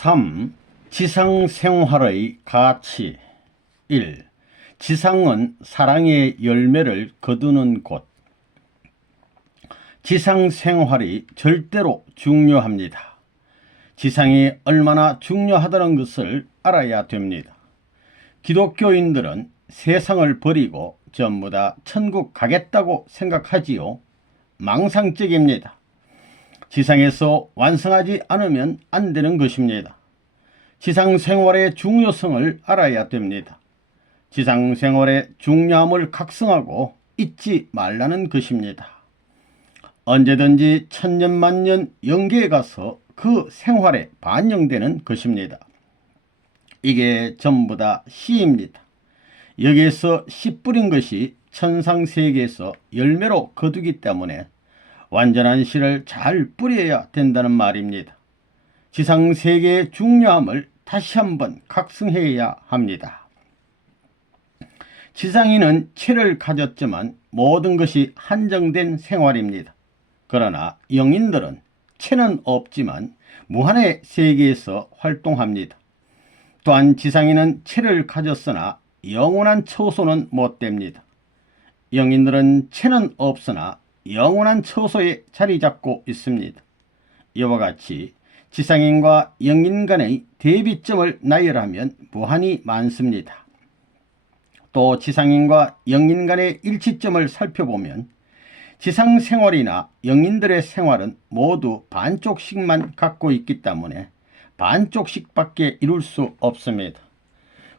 3. 지상생활의 가치. 1. 지상은 사랑의 열매를 거두는 곳. 지상생활이 절대로 중요합니다. 지상이 얼마나 중요하다는 것을 알아야 됩니다. 기독교인들은 세상을 버리고 전부 다 천국 가겠다고 생각하지요. 망상적입니다. 지상에서 완성하지 않으면 안 되는 것입니다. 지상생활의 중요성을 알아야 됩니다. 지상생활의 중요함을 각성하고 잊지 말라는 것입니다. 언제든지 천년만년 영계에 가서 그 생활에 반영되는 것입니다. 이게 전부 다 씨입니다. 여기에서 씨 뿌린 것이 천상세계에서 열매로 거두기 때문에 완전한 씨를 잘 뿌려야 된다는 말입니다. 지상세계의 중요함을 다시 한번 각성해야 합니다. 지상인은 체를 가졌지만 모든 것이 한정된 생활입니다. 그러나 영인들은 체는 없지만 무한의 세계에서 활동합니다. 또한 지상인은 체를 가졌으나 영원한 처소는 못 됩니다. 영인들은 체는 없으나 영원한 처소에 자리 잡고 있습니다. 이와 같이 지상인과 영인 간의 대비점을 나열하면 무한히 많습니다. 또 지상인과 영인 간의 일치점을 살펴보면 지상생활이나 영인들의 생활은 모두 반쪽씩만 갖고 있기 때문에 반쪽씩밖에 이룰 수 없습니다.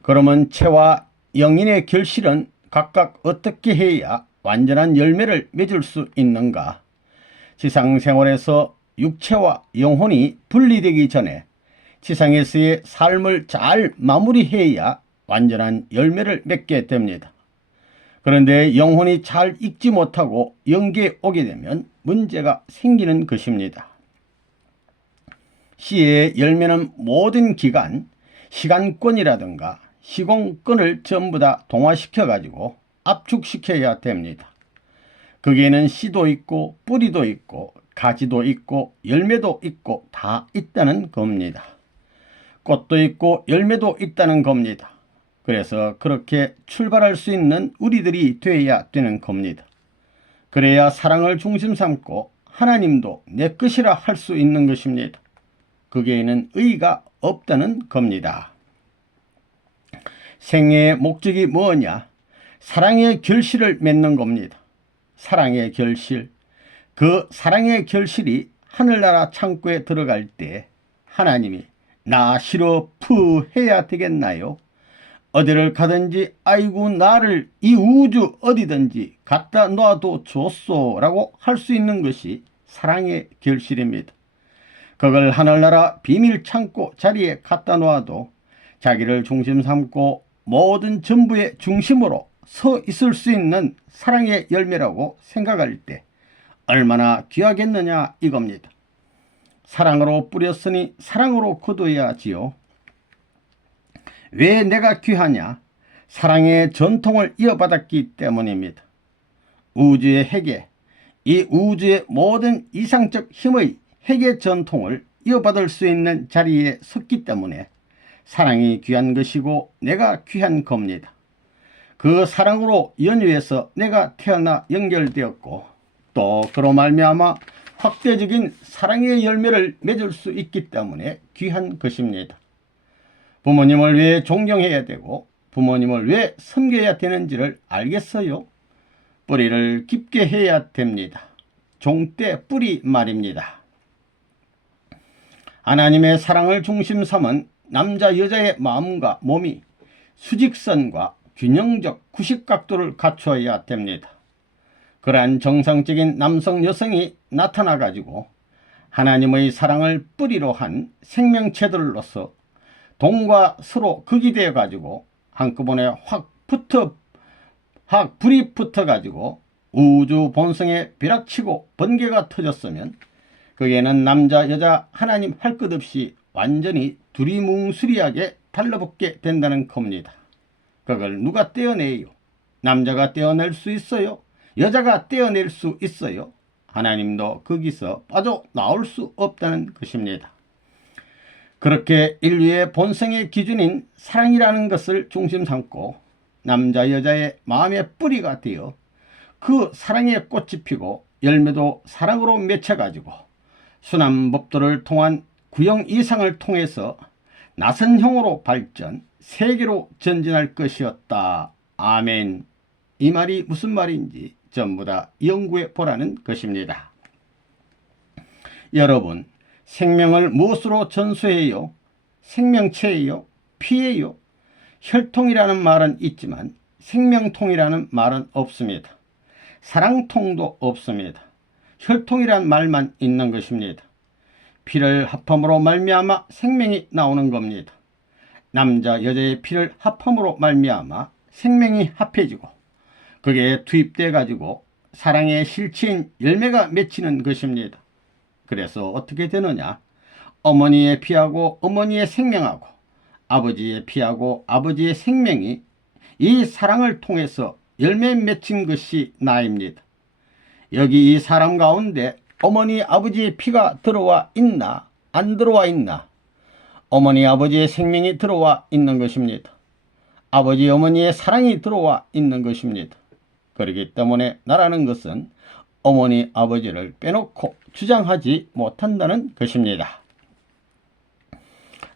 그러면 체와 영인의 결실은 각각 어떻게 해야 완전한 열매를 맺을 수 있는가? 지상생활에서 육체와 영혼이 분리되기 전에 지상에서의 삶을 잘 마무리해야 완전한 열매를 맺게 됩니다. 그런데 영혼이 잘 익지 못하고 영계에 오게 되면 문제가 생기는 것입니다. 씨의 열매는 모든 기간, 시간권이라든가 시공권을 전부 다 동화시켜 가지고 압축시켜야 됩니다. 거기에는 씨도 있고 뿌리도 있고 가지도 있고 열매도 있고 다 있다는 겁니다. 꽃도 있고 열매도 있다는 겁니다. 그래서 그렇게 출발할 수 있는 우리들이 되어야 되는 겁니다. 그래야 사랑을 중심 삼고 하나님도 내 것이라 할 수 있는 것입니다. 거기에는 의의가 없다는 겁니다. 생애의 목적이 뭐냐? 사랑의 결실을 맺는 겁니다. 사랑의 결실. 그 사랑의 결실이 하늘나라 창고에 들어갈 때 하나님이 나 싫어 푸 해야 되겠나요? 어디를 가든지 아이고 나를 이 우주 어디든지 갖다 놔도 좋소 라고 할 수 있는 것이 사랑의 결실입니다. 그걸 하늘나라 비밀창고 자리에 갖다 놔도 자기를 중심 삼고 모든 전부의 중심으로 서 있을 수 있는 사랑의 열매라고 생각할 때 얼마나 귀하겠느냐 이겁니다. 사랑으로 뿌렸으니 사랑으로 거둬야지요. 왜 내가 귀하냐? 사랑의 전통을 이어받았기 때문입니다. 우주의 회계, 이 우주의 모든 이상적 힘의 회계 전통을 이어받을 수 있는 자리에 섰기 때문에 사랑이 귀한 것이고 내가 귀한 겁니다. 그 사랑으로 연유해서 내가 태어나 연결되었고 또 그로 말미암아 확대적인 사랑의 열매를 맺을 수 있기 때문에 귀한 것입니다. 부모님을 왜 존경해야 되고 부모님을 왜 섬겨야 되는지를 알겠어요? 뿌리를 깊게 해야 됩니다. 종대 뿌리 말입니다. 하나님의 사랑을 중심 삼은 남자 여자의 마음과 몸이 수직선과 균형적 구식각도를 갖추어야 됩니다. 그러한 정상적인 남성 여성이 나타나 가지고 하나님의 사랑을 뿌리로 한 생명체들로서 동과 서로 극이 되어 가지고 한꺼번에 불이 붙어 가지고 우주 본성에 벼락치고 번개가 터졌으면 거기에는 남자 여자 하나님 할 것 없이 완전히 두리뭉술하게 달라붙게 된다는 겁니다. 그걸 누가 떼어내요? 남자가 떼어낼 수 있어요? 여자가 떼어낼 수 있어요? 하나님도 거기서 빠져나올 수 없다는 것입니다. 그렇게 인류의 본성의 기준인 사랑이라는 것을 중심 삼고 남자 여자의 마음의 뿌리가 되어 그 사랑의 꽃이 피고 열매도 사랑으로 맺혀가지고 순환 법도를 통한 구형 이상을 통해서 나선형으로 발전, 세계로 전진할 것이었다. 아멘. 이 말이 무슨 말인지 전부 다 연구해 보라는 것입니다. 여러분, 생명을 무엇으로 전수해요? 생명체예요? 피예요? 혈통이라는 말은 있지만 생명통이라는 말은 없습니다. 사랑통도 없습니다. 혈통이란 말만 있는 것입니다. 피를 합함으로 말미암아 생명이 나오는 겁니다. 남자 여자의 피를 합함으로 말미암아 생명이 합해지고 그게 투입돼 가지고 사랑의 실체인 열매가 맺히는 것입니다. 그래서 어떻게 되느냐? 어머니의 피하고 어머니의 생명하고 아버지의 피하고 아버지의 생명이 이 사랑을 통해서 열매 맺힌 것이 나입니다. 여기 이 사람 가운데 어머니 아버지의 피가 들어와 있나 안 들어와 있나? 어머니 아버지의 생명이 들어와 있는 것입니다. 아버지 어머니의 사랑이 들어와 있는 것입니다. 그렇기 때문에 나라는 것은 어머니 아버지를 빼놓고 주장하지 못한다는 것입니다.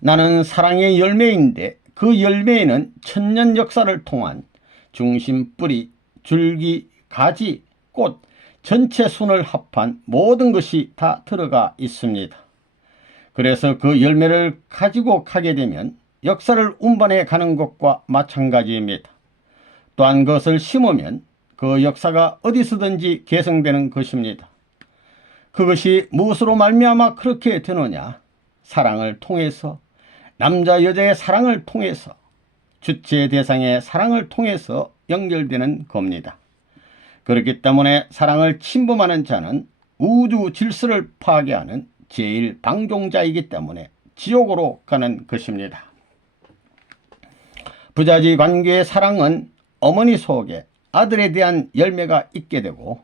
나는 사랑의 열매인데 그 열매에는 천년 역사를 통한 중심, 뿌리, 줄기, 가지, 꽃 전체 순을 합한 모든 것이 다 들어가 있습니다. 그래서 그 열매를 가지고 가게 되면 역사를 운반해 가는 것과 마찬가지입니다. 또한 그것을 심으면 그 역사가 어디서든지 계승되는 것입니다. 그것이 무엇으로 말미암아 그렇게 되느냐? 사랑을 통해서, 남자 여자의 사랑을 통해서, 주체 대상의 사랑을 통해서 연결되는 겁니다. 그렇기 때문에 사랑을 침범하는 자는 우주 질서를 파괴하는 제일 방종자이기 때문에 지옥으로 가는 것입니다. 부자지 관계의 사랑은 어머니 속에 아들에 대한 열매가 있게 되고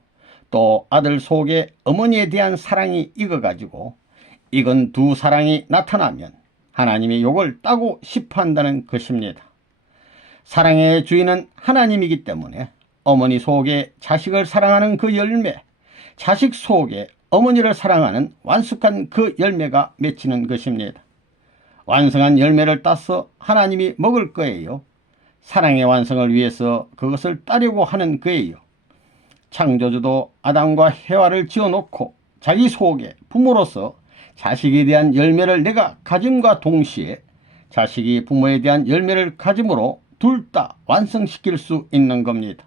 또 아들 속에 어머니에 대한 사랑이 익어가지고 익은 두 사랑이 나타나면 하나님이 욕을 따고 싶어한다는 것입니다. 사랑의 주인은 하나님이기 때문에 어머니 속에 자식을 사랑하는 그 열매, 자식 속에 어머니를 사랑하는 완숙한 그 열매가 맺히는 것입니다. 완성한 열매를 따서 하나님이 먹을 거예요. 사랑의 완성을 위해서 그것을 따려고 하는 거예요. 창조주도 아담과 해와를 지어놓고 자기 속에 부모로서 자식에 대한 열매를 내가 가짐과 동시에 자식이 부모에 대한 열매를 가짐으로 둘 다 완성시킬 수 있는 겁니다.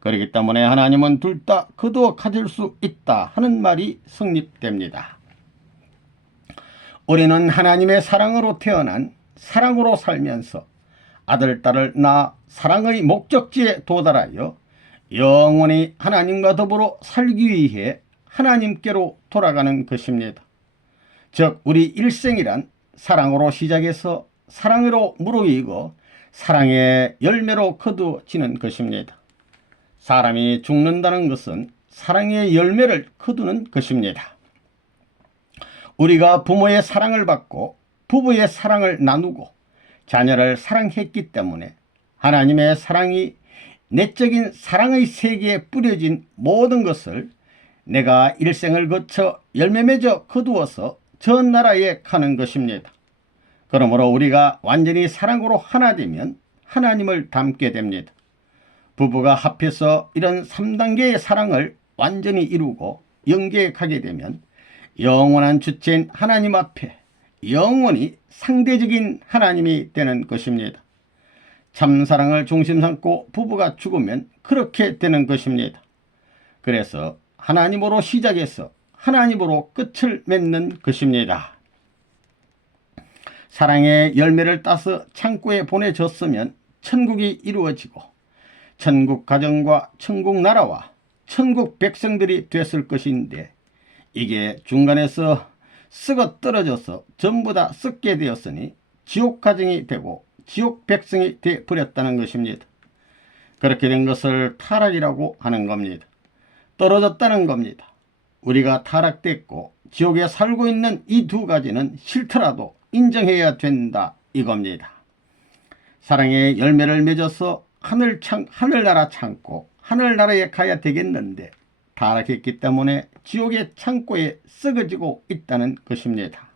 그렇기 때문에 하나님은 둘 다 거두어 가질 수 있다 하는 말이 성립됩니다. 우리는 하나님의 사랑으로 태어난 사랑으로 살면서 아들, 딸을 낳아 사랑의 목적지에 도달하여 영원히 하나님과 더불어 살기 위해 하나님께로 돌아가는 것입니다. 즉 우리 일생이란 사랑으로 시작해서 사랑으로 무르익어 사랑의 열매로 거두어지는 것입니다. 사람이 죽는다는 것은 사랑의 열매를 거두는 것입니다. 우리가 부모의 사랑을 받고 부부의 사랑을 나누고 자녀를 사랑했기 때문에 하나님의 사랑이 내적인 사랑의 세계에 뿌려진 모든 것을 내가 일생을 거쳐 열매 맺어 거두어서 저 나라에 가는 것입니다. 그러므로 우리가 완전히 사랑으로 하나 되면 하나님을 닮게 됩니다. 부부가 합해서 이런 3단계의 사랑을 완전히 이루고 영계에 가게 되면 영원한 주체인 하나님 앞에 영원히 상대적인 하나님이 되는 것입니다. 참사랑을 중심 삼고 부부가 죽으면 그렇게 되는 것입니다. 그래서 하나님으로 시작해서 하나님으로 끝을 맺는 것입니다. 사랑의 열매를 따서 창고에 보내줬으면 천국이 이루어지고 천국 가정과 천국 나라와 천국 백성들이 됐을 것인데 이게 중간에서 썩어 떨어져서 전부 다 썩게 되었으니 지옥 가정이 되고 지옥 백성이 되어버렸다는 것입니다. 그렇게 된 것을 타락이라고 하는 겁니다. 떨어졌다는 겁니다. 우리가 타락됐고 지옥에 살고 있는 이 두 가지는 싫더라도 인정해야 된다 이겁니다. 사랑의 열매를 맺어서 하늘나라 창고, 하늘나라에 가야 되겠는데 타락했기 때문에 지옥의 창고에 썩어지고 있다는 것입니다.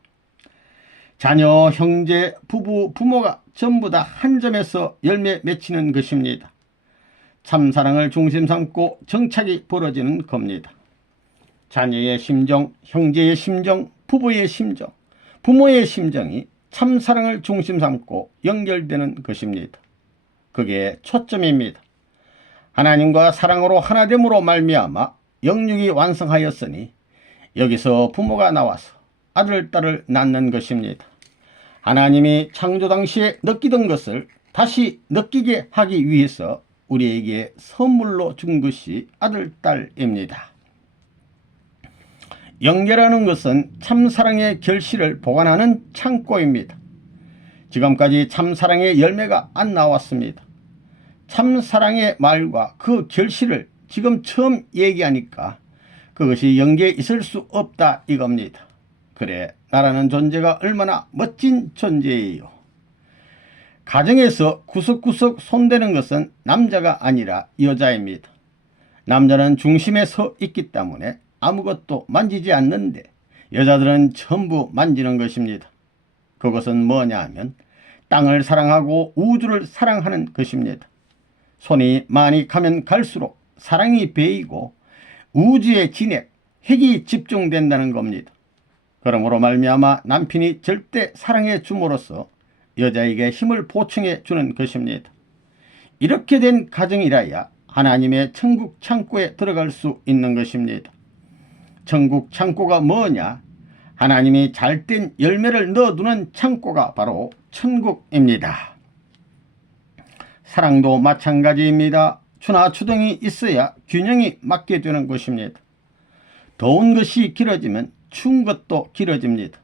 자녀, 형제, 부부, 부모가 전부 다 한 점에서 열매 맺히는 것입니다. 참사랑을 중심 삼고 정착이 벌어지는 겁니다. 자녀의 심정, 형제의 심정, 부부의 심정, 부모의 심정이 참사랑을 중심 삼고 연결되는 것입니다. 그게 초점입니다. 하나님과 사랑으로 하나됨으로 말미암아 영육이 완성하였으니 여기서 부모가 나와서 아들, 딸을 낳는 것입니다. 하나님이 창조 당시에 느끼던 것을 다시 느끼게 하기 위해서 우리에게 선물로 준 것이 아들, 딸입니다. 연계라는 것은 참사랑의 결실을 보관하는 창고입니다. 지금까지 참사랑의 열매가 안 나왔습니다. 참사랑의 말과 그 결실을 지금 처음 얘기하니까 그것이 연계에 있을 수 없다 이겁니다. 그래, 나라는 존재가 얼마나 멋진 존재예요. 가정에서 구석구석 손대는 것은 남자가 아니라 여자입니다. 남자는 중심에 서 있기 때문에 아무것도 만지지 않는데 여자들은 전부 만지는 것입니다. 그것은 뭐냐 하면 땅을 사랑하고 우주를 사랑하는 것입니다. 손이 많이 가면 갈수록 사랑이 배이고 우주의 진액, 핵이 집중된다는 겁니다. 그러므로 말미암아 남편이 절대 사랑해 줌으로써 여자에게 힘을 보충해 주는 것입니다. 이렇게 된 가정이라야 하나님의 천국 창고에 들어갈 수 있는 것입니다. 천국 창고가 뭐냐? 하나님이 잘된 열매를 넣어두는 창고가 바로 천국입니다. 사랑도 마찬가지입니다. 추나 추동이 있어야 균형이 맞게 되는 것입니다. 더운 것이 길어지면 추운 것도 길어집니다.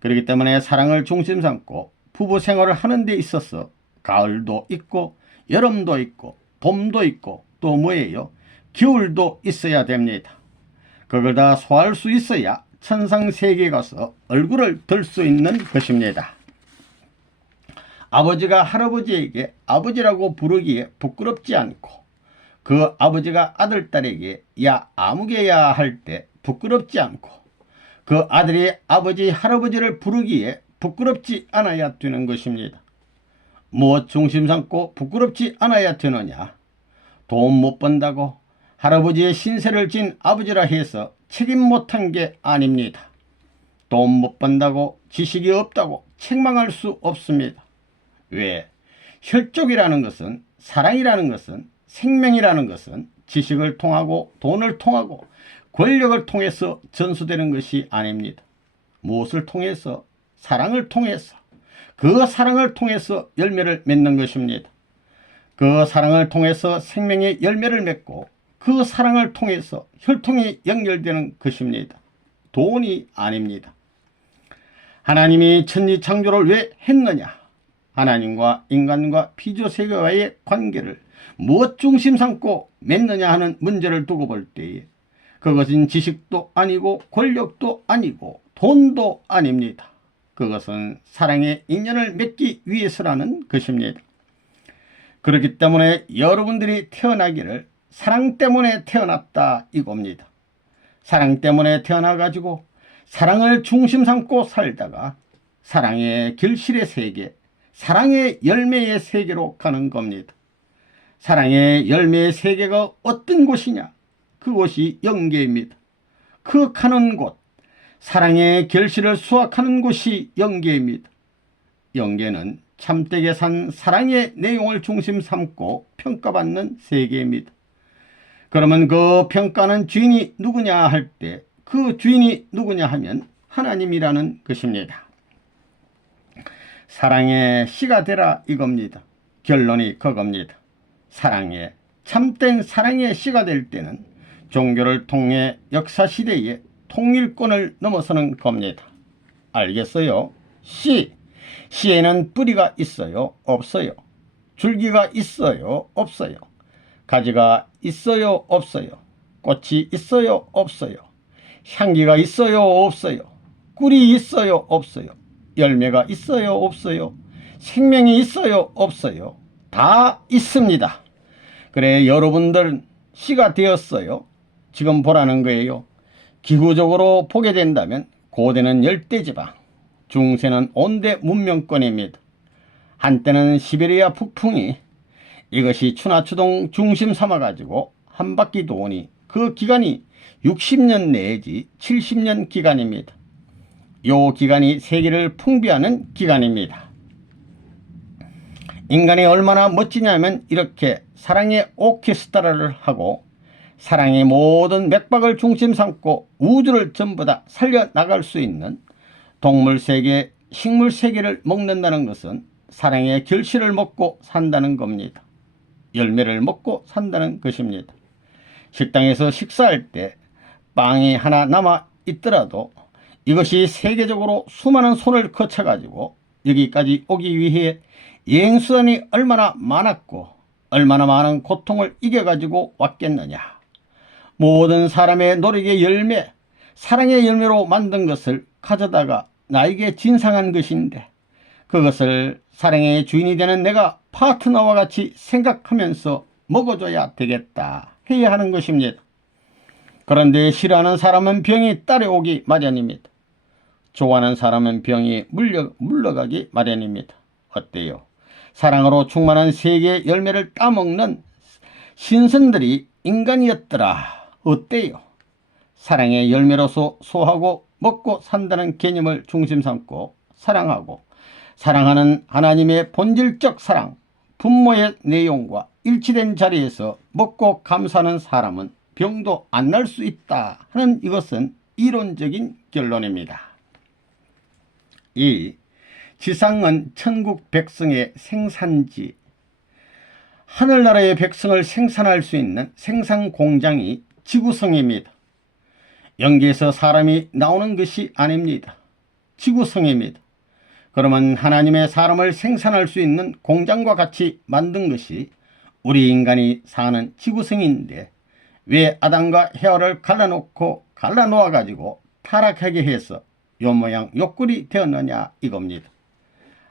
그렇기 때문에 사랑을 중심 삼고 부부 생활을 하는 데 있어서 가을도 있고 여름도 있고 봄도 있고 또 뭐예요? 겨울도 있어야 됩니다. 그걸 다 소화할 수 있어야 천상세계에 가서 얼굴을 들 수 있는 것입니다. 아버지가 할아버지에게 아버지라고 부르기에 부끄럽지 않고 그 아버지가 아들, 딸에게 야 아무개야 할 때 부끄럽지 않고 그 아들이 아버지, 할아버지를 부르기에 부끄럽지 않아야 되는 것입니다. 무엇 중심 삼고 부끄럽지 않아야 되느냐? 돈 못 번다고 할아버지의 신세를 진 아버지라 해서 책임 못한 게 아닙니다. 돈 못 번다고 지식이 없다고 책망할 수 없습니다. 왜? 혈족이라는 것은, 사랑이라는 것은, 생명이라는 것은 지식을 통하고 돈을 통하고 권력을 통해서 전수되는 것이 아닙니다. 무엇을 통해서? 사랑을 통해서, 그 사랑을 통해서 열매를 맺는 것입니다. 그 사랑을 통해서 생명의 열매를 맺고 그 사랑을 통해서 혈통이 연결되는 것입니다. 돈이 아닙니다. 하나님이 천지창조를 왜 했느냐? 하나님과 인간과 피조세계와의 관계를 무엇 중심 삼고 맺느냐 하는 문제를 두고 볼 때에 그것은 지식도 아니고 권력도 아니고 돈도 아닙니다. 그것은 사랑의 인연을 맺기 위해서라는 것입니다. 그렇기 때문에 여러분들이 태어나기를 사랑 때문에 태어났다 이겁니다. 사랑 때문에 태어나가지고 사랑을 중심 삼고 살다가 사랑의 결실의 세계, 사랑의 열매의 세계로 가는 겁니다. 사랑의 열매의 세계가 어떤 곳이냐? 그곳이 영계입니다. 그 가는 곳, 사랑의 결실을 수확하는 곳이 영계입니다. 영계는 참되게 산 사랑의 내용을 중심 삼고 평가받는 세계입니다. 그러면 그 평가는 주인이 누구냐 할 때 그 주인이 누구냐 하면 하나님이라는 것입니다. 사랑의 씨가 되라 이겁니다. 결론이 그겁니다. 사랑의 참된 사랑의 씨가 될 때는 종교를 통해 역사시대에 통일권을 넘어서는 겁니다. 알겠어요? 씨. 씨에는 뿌리가 있어요? 없어요? 줄기가 있어요? 없어요? 가지가 있어요? 없어요? 꽃이 있어요? 없어요? 향기가 있어요? 없어요? 꿀이 있어요? 없어요? 열매가 있어요, 없어요? 생명이 있어요, 없어요? 다 있습니다. 그래, 여러분들 씨가 되었어요. 지금 보라는 거예요. 기구적으로 보게 된다면 고대는 열대지방, 중세는 온대 문명권입니다. 한때는 시베리아 북풍이 이것이 추나추동 중심 삼아가지고 한 바퀴 도니 그 기간이 60년 내지 70년 기간입니다. 요 기간이 세계를 풍비하는 기간입니다. 인간이 얼마나 멋지냐면 이렇게 사랑의 오케스트라를 하고 사랑의 모든 맥박을 중심 삼고 우주를 전부 다 살려나갈 수 있는 동물세계, 식물세계를 먹는다는 것은 사랑의 결실을 먹고 산다는 겁니다. 열매를 먹고 산다는 것입니다. 식당에서 식사할 때 빵이 하나 남아 있더라도 이것이 세계적으로 수많은 손을 거쳐가지고 여기까지 오기 위해 여행수단이 얼마나 많았고 얼마나 많은 고통을 이겨가지고 왔겠느냐. 모든 사람의 노력의 열매, 사랑의 열매로 만든 것을 가져다가 나에게 진상한 것인데 그것을 사랑의 주인이 되는 내가 파트너와 같이 생각하면서 먹어줘야 되겠다 해야 하는 것입니다. 그런데 싫어하는 사람은 병이 따라오기 마련입니다. 좋아하는 사람은 병이 물러가기 마련입니다. 어때요? 사랑으로 충만한 세계의 열매를 따먹는 신선들이 인간이었더라. 어때요? 사랑의 열매로서 소하고 먹고 산다는 개념을 중심 삼고 사랑하고 사랑하는 하나님의 본질적 사랑, 분모의 내용과 일치된 자리에서 먹고 감사하는 사람은 병도 안 날 수 있다 하는 이것은 이론적인 결론입니다. 이 지상은 천국 백성의 생산지, 하늘나라의 백성을 생산할 수 있는 생산 공장이 지구성입니다. 영계에서 사람이 나오는 것이 아닙니다. 지구성입니다. 그러면 하나님의 사람을 생산할 수 있는 공장과 같이 만든 것이 우리 인간이 사는 지구성인데 왜 아담과 헤아를 갈라놓아 가지고 타락하게 해서 요 모양 요 꼴이 되었느냐 이겁니다.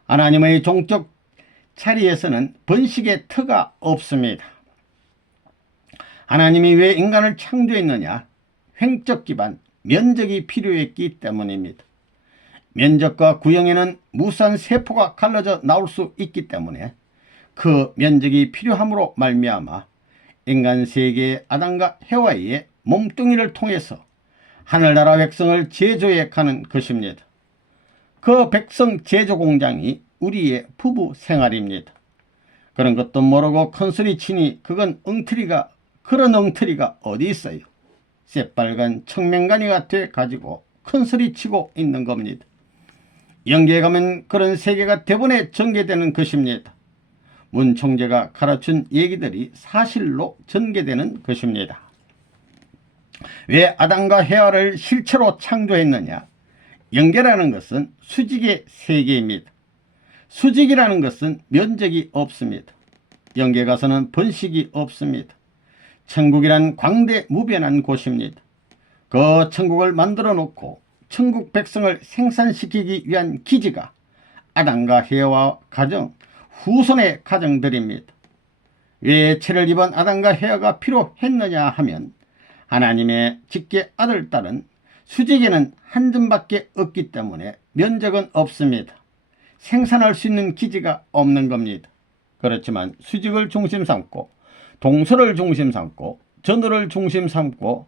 하나님의 종적 자리에서는 번식의 터가 없습니다. 하나님이 왜 인간을 창조했느냐? 횡적 기반, 면적이 필요했기 때문입니다. 면적과 구형에는 무수한 세포가 갈라져 나올 수 있기 때문에 그 면적이 필요함으로 말미암아 인간 세계의 아담과 해와의 몸뚱이를 통해서 하늘나라 백성을 제조해 가는 것입니다. 그 백성 제조 공장이 우리의 부부 생활입니다. 그런 것도 모르고 큰소리 치니 그건 그런 엉터리가 어디 있어요. 새빨간 청명가니가 돼 가지고 큰소리 치고 있는 겁니다. 영계에 가면 그런 세계가 대본에 전개되는 것입니다. 문 총재가 가르친 얘기들이 사실로 전개되는 것입니다. 왜 아담과 헤아를 실체로 창조했느냐? 영계라는 것은 수직의 세계입니다. 수직이라는 것은 면적이 없습니다. 영계 가서는 번식이 없습니다. 천국이란 광대무변한 곳입니다. 그 천국을 만들어 놓고 천국 백성을 생산시키기 위한 기지가 아담과 헤아와 가정, 후손의 가정들입니다. 왜 죄를 입은 아담과 헤아가 필요했느냐 하면 하나님의 직계 아들, 딸은 수직에는 한 점밖에 없기 때문에 면적은 없습니다. 생산할 수 있는 기지가 없는 겁니다. 그렇지만 수직을 중심 삼고 동서를 중심 삼고 전어를 중심 삼고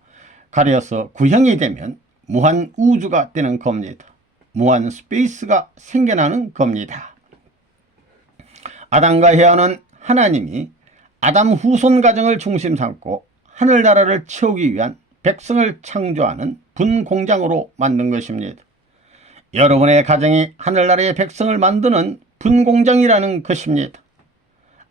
가려서 구형이 되면 무한 우주가 되는 겁니다. 무한 스페이스가 생겨나는 겁니다. 아담과 헤아는 하나님이 아담 후손 가정을 중심 삼고 하늘나라를 채우기 위한 백성을 창조하는 분공장으로 만든 것입니다. 여러분의 가정이 하늘나라의 백성을 만드는 분공장이라는 것입니다.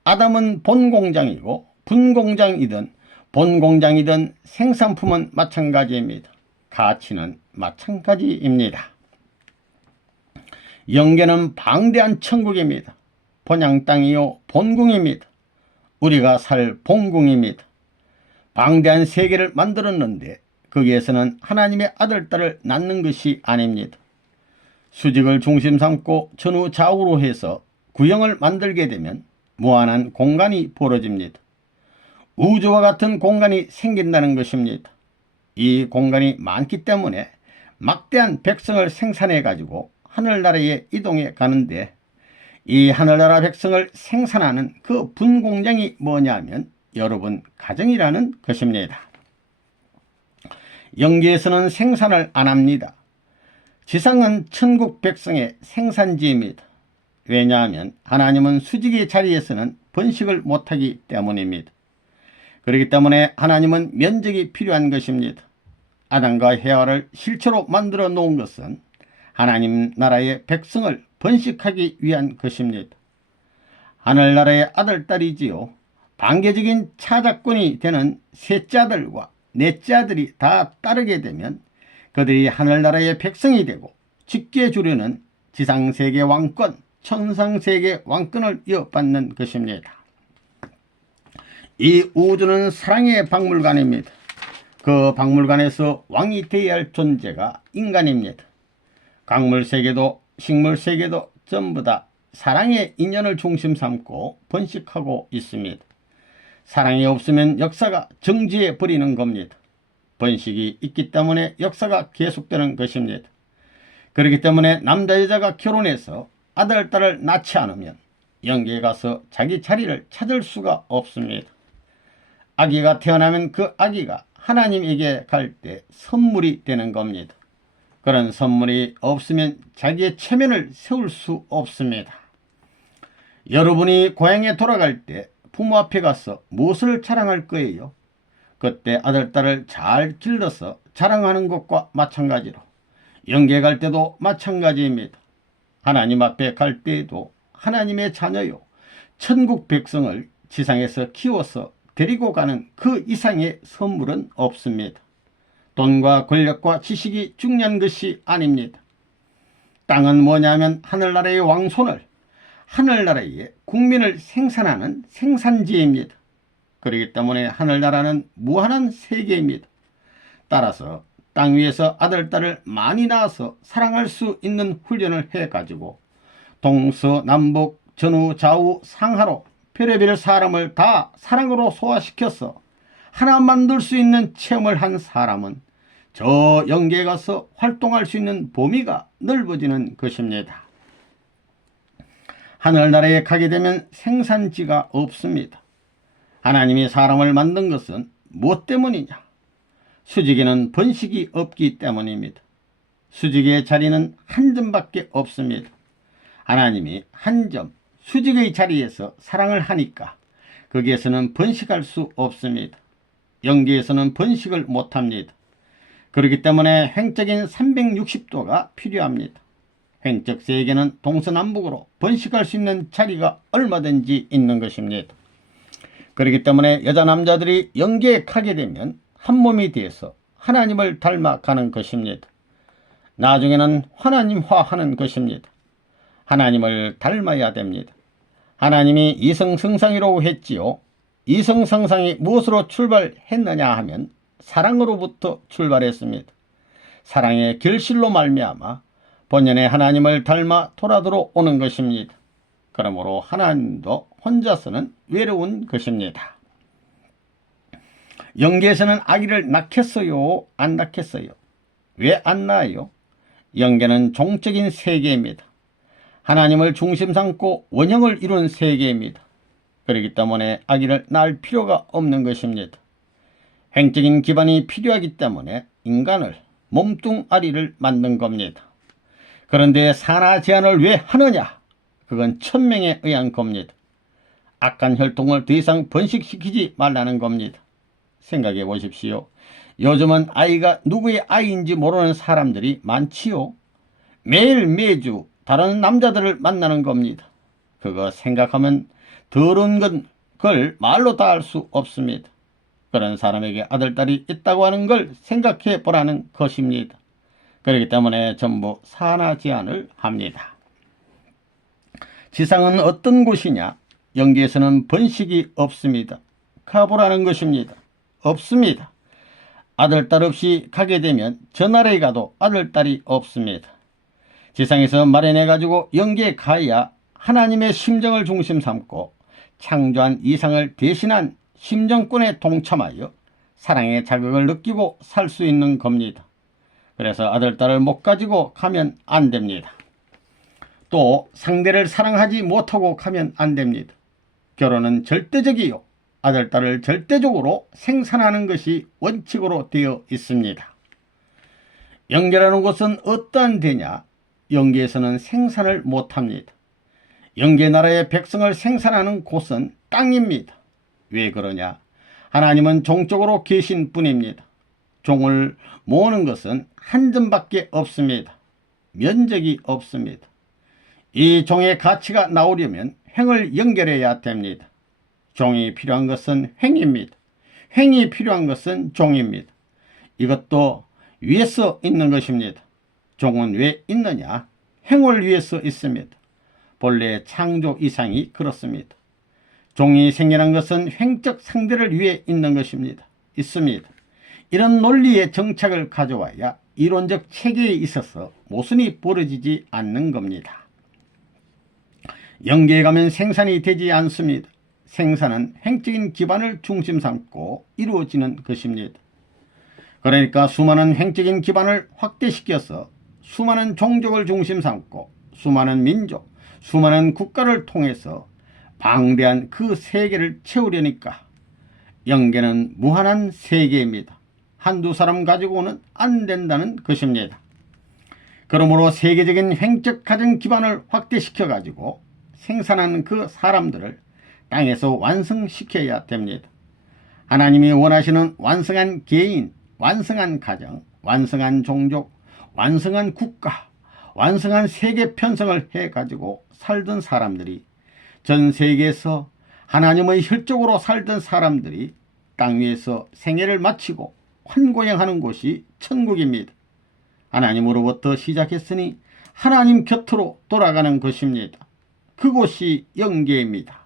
아담은 본공장이고 분공장이든 본공장이든 생산품은 마찬가지입니다. 가치는 마찬가지입니다. 영계는 방대한 천국입니다. 본향 땅이요 본궁입니다. 우리가 살 본궁입니다. 방대한 세계를 만들었는데 거기에서는 하나님의 아들, 딸을 낳는 것이 아닙니다. 수직을 중심 삼고 전후 좌우로 해서 구형을 만들게 되면 무한한 공간이 벌어집니다. 우주와 같은 공간이 생긴다는 것입니다. 이 공간이 많기 때문에 막대한 백성을 생산해 가지고 하늘나라에 이동해 가는데, 이 하늘나라 백성을 생산하는 그 분공장이 뭐냐면 여러분 가정이라는 것입니다. 영계에서는 생산을 안 합니다. 지상은 천국 백성의 생산지입니다. 왜냐하면 하나님은 수직의 자리에서는 번식을 못하기 때문입니다. 그렇기 때문에 하나님은 면적이 필요한 것입니다. 아담과 헤와를 실체로 만들어 놓은 것은 하나님 나라의 백성을 번식하기 위한 것입니다. 하늘나라의 아들딸이지요. 반개적인 차작권이 되는 셋째 아들과 넷째 아들이 다 따르게 되면 그들이 하늘나라의 백성이 되고 짓게 주려는 지상세계 왕권, 천상세계 왕권을 이어받는 것입니다. 이 우주는 사랑의 박물관입니다. 그 박물관에서 왕이 되어야 할 존재가 인간입니다. 강물세계도 식물세계도 전부 다 사랑의 인연을 중심 삼고 번식하고 있습니다. 사랑이 없으면 역사가 정지해 버리는 겁니다. 번식이 있기 때문에 역사가 계속되는 것입니다. 그렇기 때문에 남자 여자가 결혼해서 아들 딸을 낳지 않으면 영계에 가서 자기 자리를 찾을 수가 없습니다. 아기가 태어나면 그 아기가 하나님에게 갈 때 선물이 되는 겁니다. 그런 선물이 없으면 자기의 체면을 세울 수 없습니다. 여러분이 고향에 돌아갈 때 부모 앞에 가서 무엇을 자랑할 거예요? 그때 아들, 딸을 잘 길러서 자랑하는 것과 마찬가지로 영계 갈 때도 마찬가지입니다. 하나님 앞에 갈 때에도 하나님의 자녀요, 천국 백성을 지상에서 키워서 데리고 가는 그 이상의 선물은 없습니다. 돈과 권력과 지식이 중요한 것이 아닙니다. 땅은 뭐냐면 하늘나라의 왕손을, 하늘나라의 국민을 생산하는 생산지입니다. 그렇기 때문에 하늘나라는 무한한 세계입니다. 따라서 땅 위에서 아들, 딸을 많이 낳아서 사랑할 수 있는 훈련을 해가지고 동서남북 전후 좌우 상하로 별의별 사람을 다 사랑으로 소화시켜서 하나 만들 수 있는 체험을 한 사람은 저 영계에 가서 활동할 수 있는 범위가 넓어지는 것입니다. 하늘나라에 가게 되면 생산지가 없습니다. 하나님이 사람을 만든 것은 무엇 때문이냐? 수직에는 번식이 없기 때문입니다. 수직의 자리는 한 점밖에 없습니다. 하나님이 한 점, 수직의 자리에서 사랑을 하니까 거기에서는 번식할 수 없습니다. 영계에서는 번식을 못합니다. 그렇기 때문에 횡적인 360도가 필요합니다. 횡적 세계는 동서남북으로 번식할 수 있는 자리가 얼마든지 있는 것입니다. 그렇기 때문에 여자 남자들이 영계에 가게 되면 한 몸이 되어서 하나님을 닮아가는 것입니다. 나중에는 하나님화하는 것입니다. 하나님을 닮아야 됩니다. 하나님이 이성성상이라고 했지요. 이성성상이 무엇으로 출발했느냐 하면 사랑으로부터 출발했습니다. 사랑의 결실로 말미암아 본연의 하나님을 닮아 돌아들어오는 것입니다. 그러므로 하나님도 혼자서는 외로운 것입니다. 영계에서는 아기를 낳겠어요? 안 낳겠어요? 왜 안 낳아요? 영계는 종적인 세계입니다. 하나님을 중심 삼고 원형을 이룬 세계입니다. 그렇기 때문에 아기를 낳을 필요가 없는 것입니다. 횡적인 기반이 필요하기 때문에 인간을 몸뚱아리를 만든 겁니다. 그런데 산하 제한을 왜 하느냐? 그건 천명에 의한 겁니다. 악한 혈통을 더 이상 번식시키지 말라는 겁니다. 생각해 보십시오. 요즘은 아이가 누구의 아이인지 모르는 사람들이 많지요. 매일 매주 다른 남자들을 만나는 겁니다. 그거 생각하면 더러운 걸 말로 다 할 수 없습니다. 그런 사람에게 아들딸이 있다고 하는 걸 생각해 보라는 것입니다. 그렇기 때문에 전부 산하 제한을 합니다. 지상은 어떤 곳이냐? 영계에서는 번식이 없습니다. 가보라는 것입니다. 없습니다. 아들, 딸 없이 가게 되면 저 나라에 가도 아들, 딸이 없습니다. 지상에서 마련해가지고 영계에 가야 하나님의 심정을 중심 삼고 창조한 이상을 대신한 심정권에 동참하여 사랑의 자극을 느끼고 살 수 있는 겁니다. 그래서 아들, 딸을 못 가지고 가면 안 됩니다. 또 상대를 사랑하지 못하고 가면 안 됩니다. 결혼은 절대적이요, 아들, 딸을 절대적으로 생산하는 것이 원칙으로 되어 있습니다. 영계라는 곳은 어떠한 데냐? 영계에서는 생산을 못합니다. 영계 나라의 백성을 생산하는 곳은 땅입니다. 왜 그러냐? 하나님은 종적으로 계신 분입니다. 종을 모으는 것은 한 점밖에 없습니다. 면적이 없습니다. 이 종의 가치가 나오려면 횡을 연결해야 됩니다. 종이 필요한 것은 횡입니다. 횡이 필요한 것은 종입니다. 이것도 위에서 있는 것입니다. 종은 왜 있느냐? 횡을 위해서 있습니다. 본래 창조 이상이 그렇습니다. 종이 생겨난 것은 횡적 상대를 위해 있는 것입니다. 있습니다. 이런 논리의 정착을 가져와야 이론적 체계에 있어서 모순이 벌어지지 않는 겁니다. 영계에 가면 생산이 되지 않습니다. 생산은 횡적인 기반을 중심 삼고 이루어지는 것입니다. 그러니까 수많은 횡적인 기반을 확대시켜서 수많은 종족을 중심 삼고 수많은 민족, 수많은 국가를 통해서 방대한 그 세계를 채우려니까 영계는 무한한 세계입니다. 한두 사람 가지고는 안 된다는 것입니다. 그러므로 세계적인 횡적 가정 기반을 확대시켜 가지고 생산하는 그 사람들을 땅에서 완성시켜야 됩니다. 하나님이 원하시는 완성한 개인, 완성한 가정, 완성한 종족, 완성한 국가, 완성한 세계 편성을 해가지고 살던 사람들이, 전 세계에서 하나님의 혈족으로 살던 사람들이 땅 위에서 생애를 마치고 환고양하는 곳이 천국입니다. 하나님으로부터 시작했으니 하나님 곁으로 돌아가는 것입니다. 그곳이 영계입니다.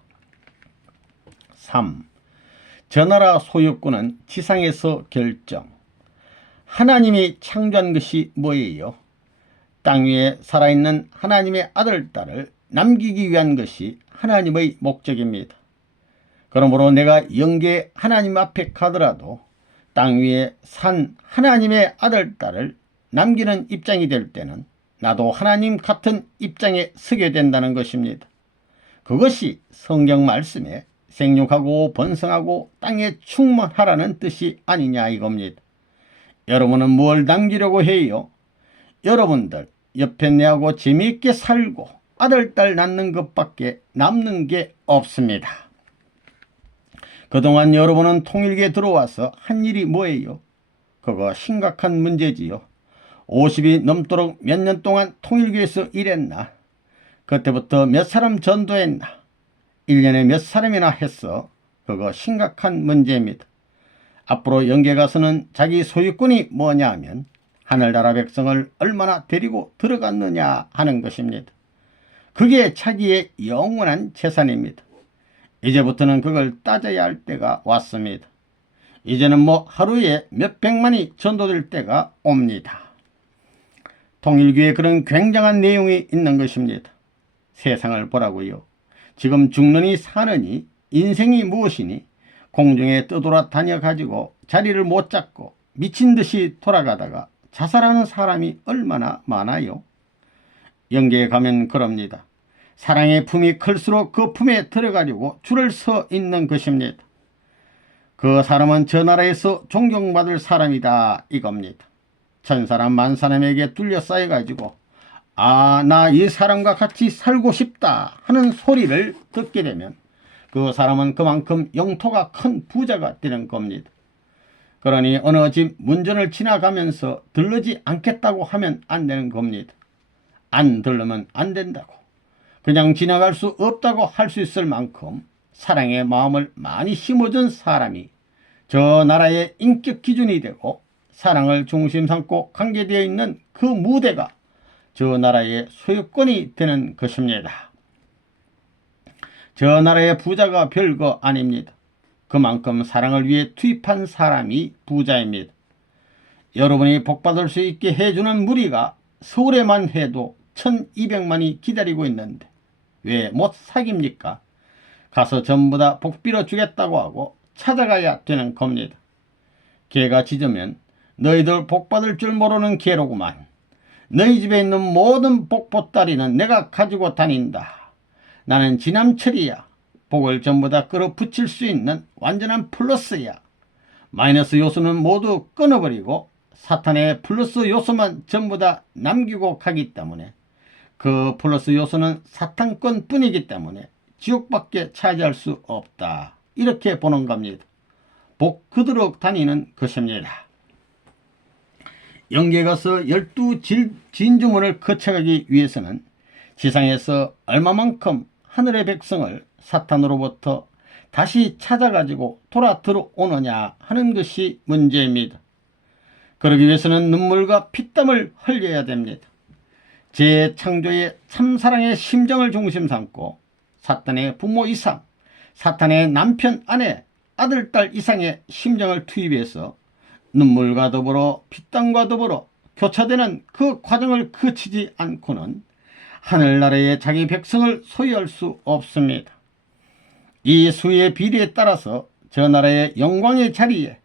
3. 저 나라 소유권은 지상에서 결정. 하나님이 창조한 것이 뭐예요? 땅 위에 살아있는 하나님의 아들, 딸을 남기기 위한 것이 하나님의 목적입니다. 그러므로 내가 영계 하나님 앞에 가더라도 땅 위에 산 하나님의 아들, 딸을 남기는 입장이 될 때는 나도 하나님 같은 입장에 서게 된다는 것입니다. 그것이 성경 말씀에 생육하고 번성하고 땅에 충만하라는 뜻이 아니냐 이겁니다. 여러분은 뭘 남기려고 해요? 여러분들 옆에 내하고 재미있게 살고 아들, 딸 낳는 것밖에 남는 게 없습니다. 그동안 여러분은 통일교에 들어와서 한 일이 뭐예요? 그거 심각한 문제지요. 50이 넘도록 몇 년 동안 통일교에서 일했나? 그때부터 몇 사람 전도했나? 1년에 몇 사람이나 했어? 그거 심각한 문제입니다. 앞으로 영계 가서는 자기 소유권이 뭐냐 하면 하늘나라 백성을 얼마나 데리고 들어갔느냐 하는 것입니다. 그게 자기의 영원한 재산입니다. 이제부터는 그걸 따져야 할 때가 왔습니다. 이제는 뭐 하루에 몇 백만이 전도될 때가 옵니다. 통일교에 그런 굉장한 내용이 있는 것입니다. 세상을 보라고요. 지금 죽느니 사느니 인생이 무엇이니 공중에 떠돌아 다녀가지고 자리를 못 잡고 미친 듯이 돌아가다가 자살하는 사람이 얼마나 많아요. 영계에 가면 그럽니다. 사랑의 품이 클수록 그 품에 들어가려고 줄을 서 있는 것입니다. 그 사람은 저 나라에서 존경받을 사람이다 이겁니다. 천사람 만사람에게 둘러싸여 가지고 아, 나 이 사람과 같이 살고 싶다 하는 소리를 듣게 되면 그 사람은 그만큼 영토가 큰 부자가 되는 겁니다. 그러니 어느 집 문전을 지나가면서 들르지 않겠다고 하면 안 되는 겁니다. 안 들르면 안 된다고, 그냥 지나갈 수 없다고 할 수 있을 만큼 사랑의 마음을 많이 심어준 사람이 저 나라의 인격 기준이 되고 사랑을 중심 삼고 관계되어 있는 그 무대가 저 나라의 소유권이 되는 것입니다. 저 나라의 부자가 별거 아닙니다. 그만큼 사랑을 위해 투입한 사람이 부자입니다. 여러분이 복받을 수 있게 해주는 무리가 서울에만 해도 1200만이 기다리고 있는데 왜 못 사깁니까? 가서 전부 다 복비로 주겠다고 하고 찾아가야 되는 겁니다. 개가 짖으면 너희들 복받을 줄 모르는 개로구만. 너희 집에 있는 모든 복보따리는 내가 가지고 다닌다. 나는 지남철이야. 복을 전부 다 끌어붙일 수 있는 완전한 플러스야. 마이너스 요소는 모두 끊어버리고 사탄의 플러스 요소만 전부 다 남기고 가기 때문에 그 플러스 요소는 사탄권 뿐이기 때문에 지옥밖에 차지할 수 없다. 이렇게 보는 겁니다. 복 그대로 다니는 것입니다. 영계에 가서 12 진주문을 거쳐가기 위해서는 지상에서 얼마만큼 하늘의 백성을 사탄으로부터 다시 찾아가지고 돌아 들어오느냐 하는 것이 문제입니다. 그러기 위해서는 눈물과 피땀을 흘려야 됩니다. 재창조의 참사랑의 심정을 중심 삼고 사탄의 부모 이상, 사탄의 남편, 아내, 아들, 딸 이상의 심정을 투입해서 눈물과 더불어 피땀과 더불어 교차되는 그 과정을 거치지 않고는 하늘나라의 자기 백성을 소유할 수 없습니다. 이 수의 비리에 따라서 저 나라의 영광의 자리에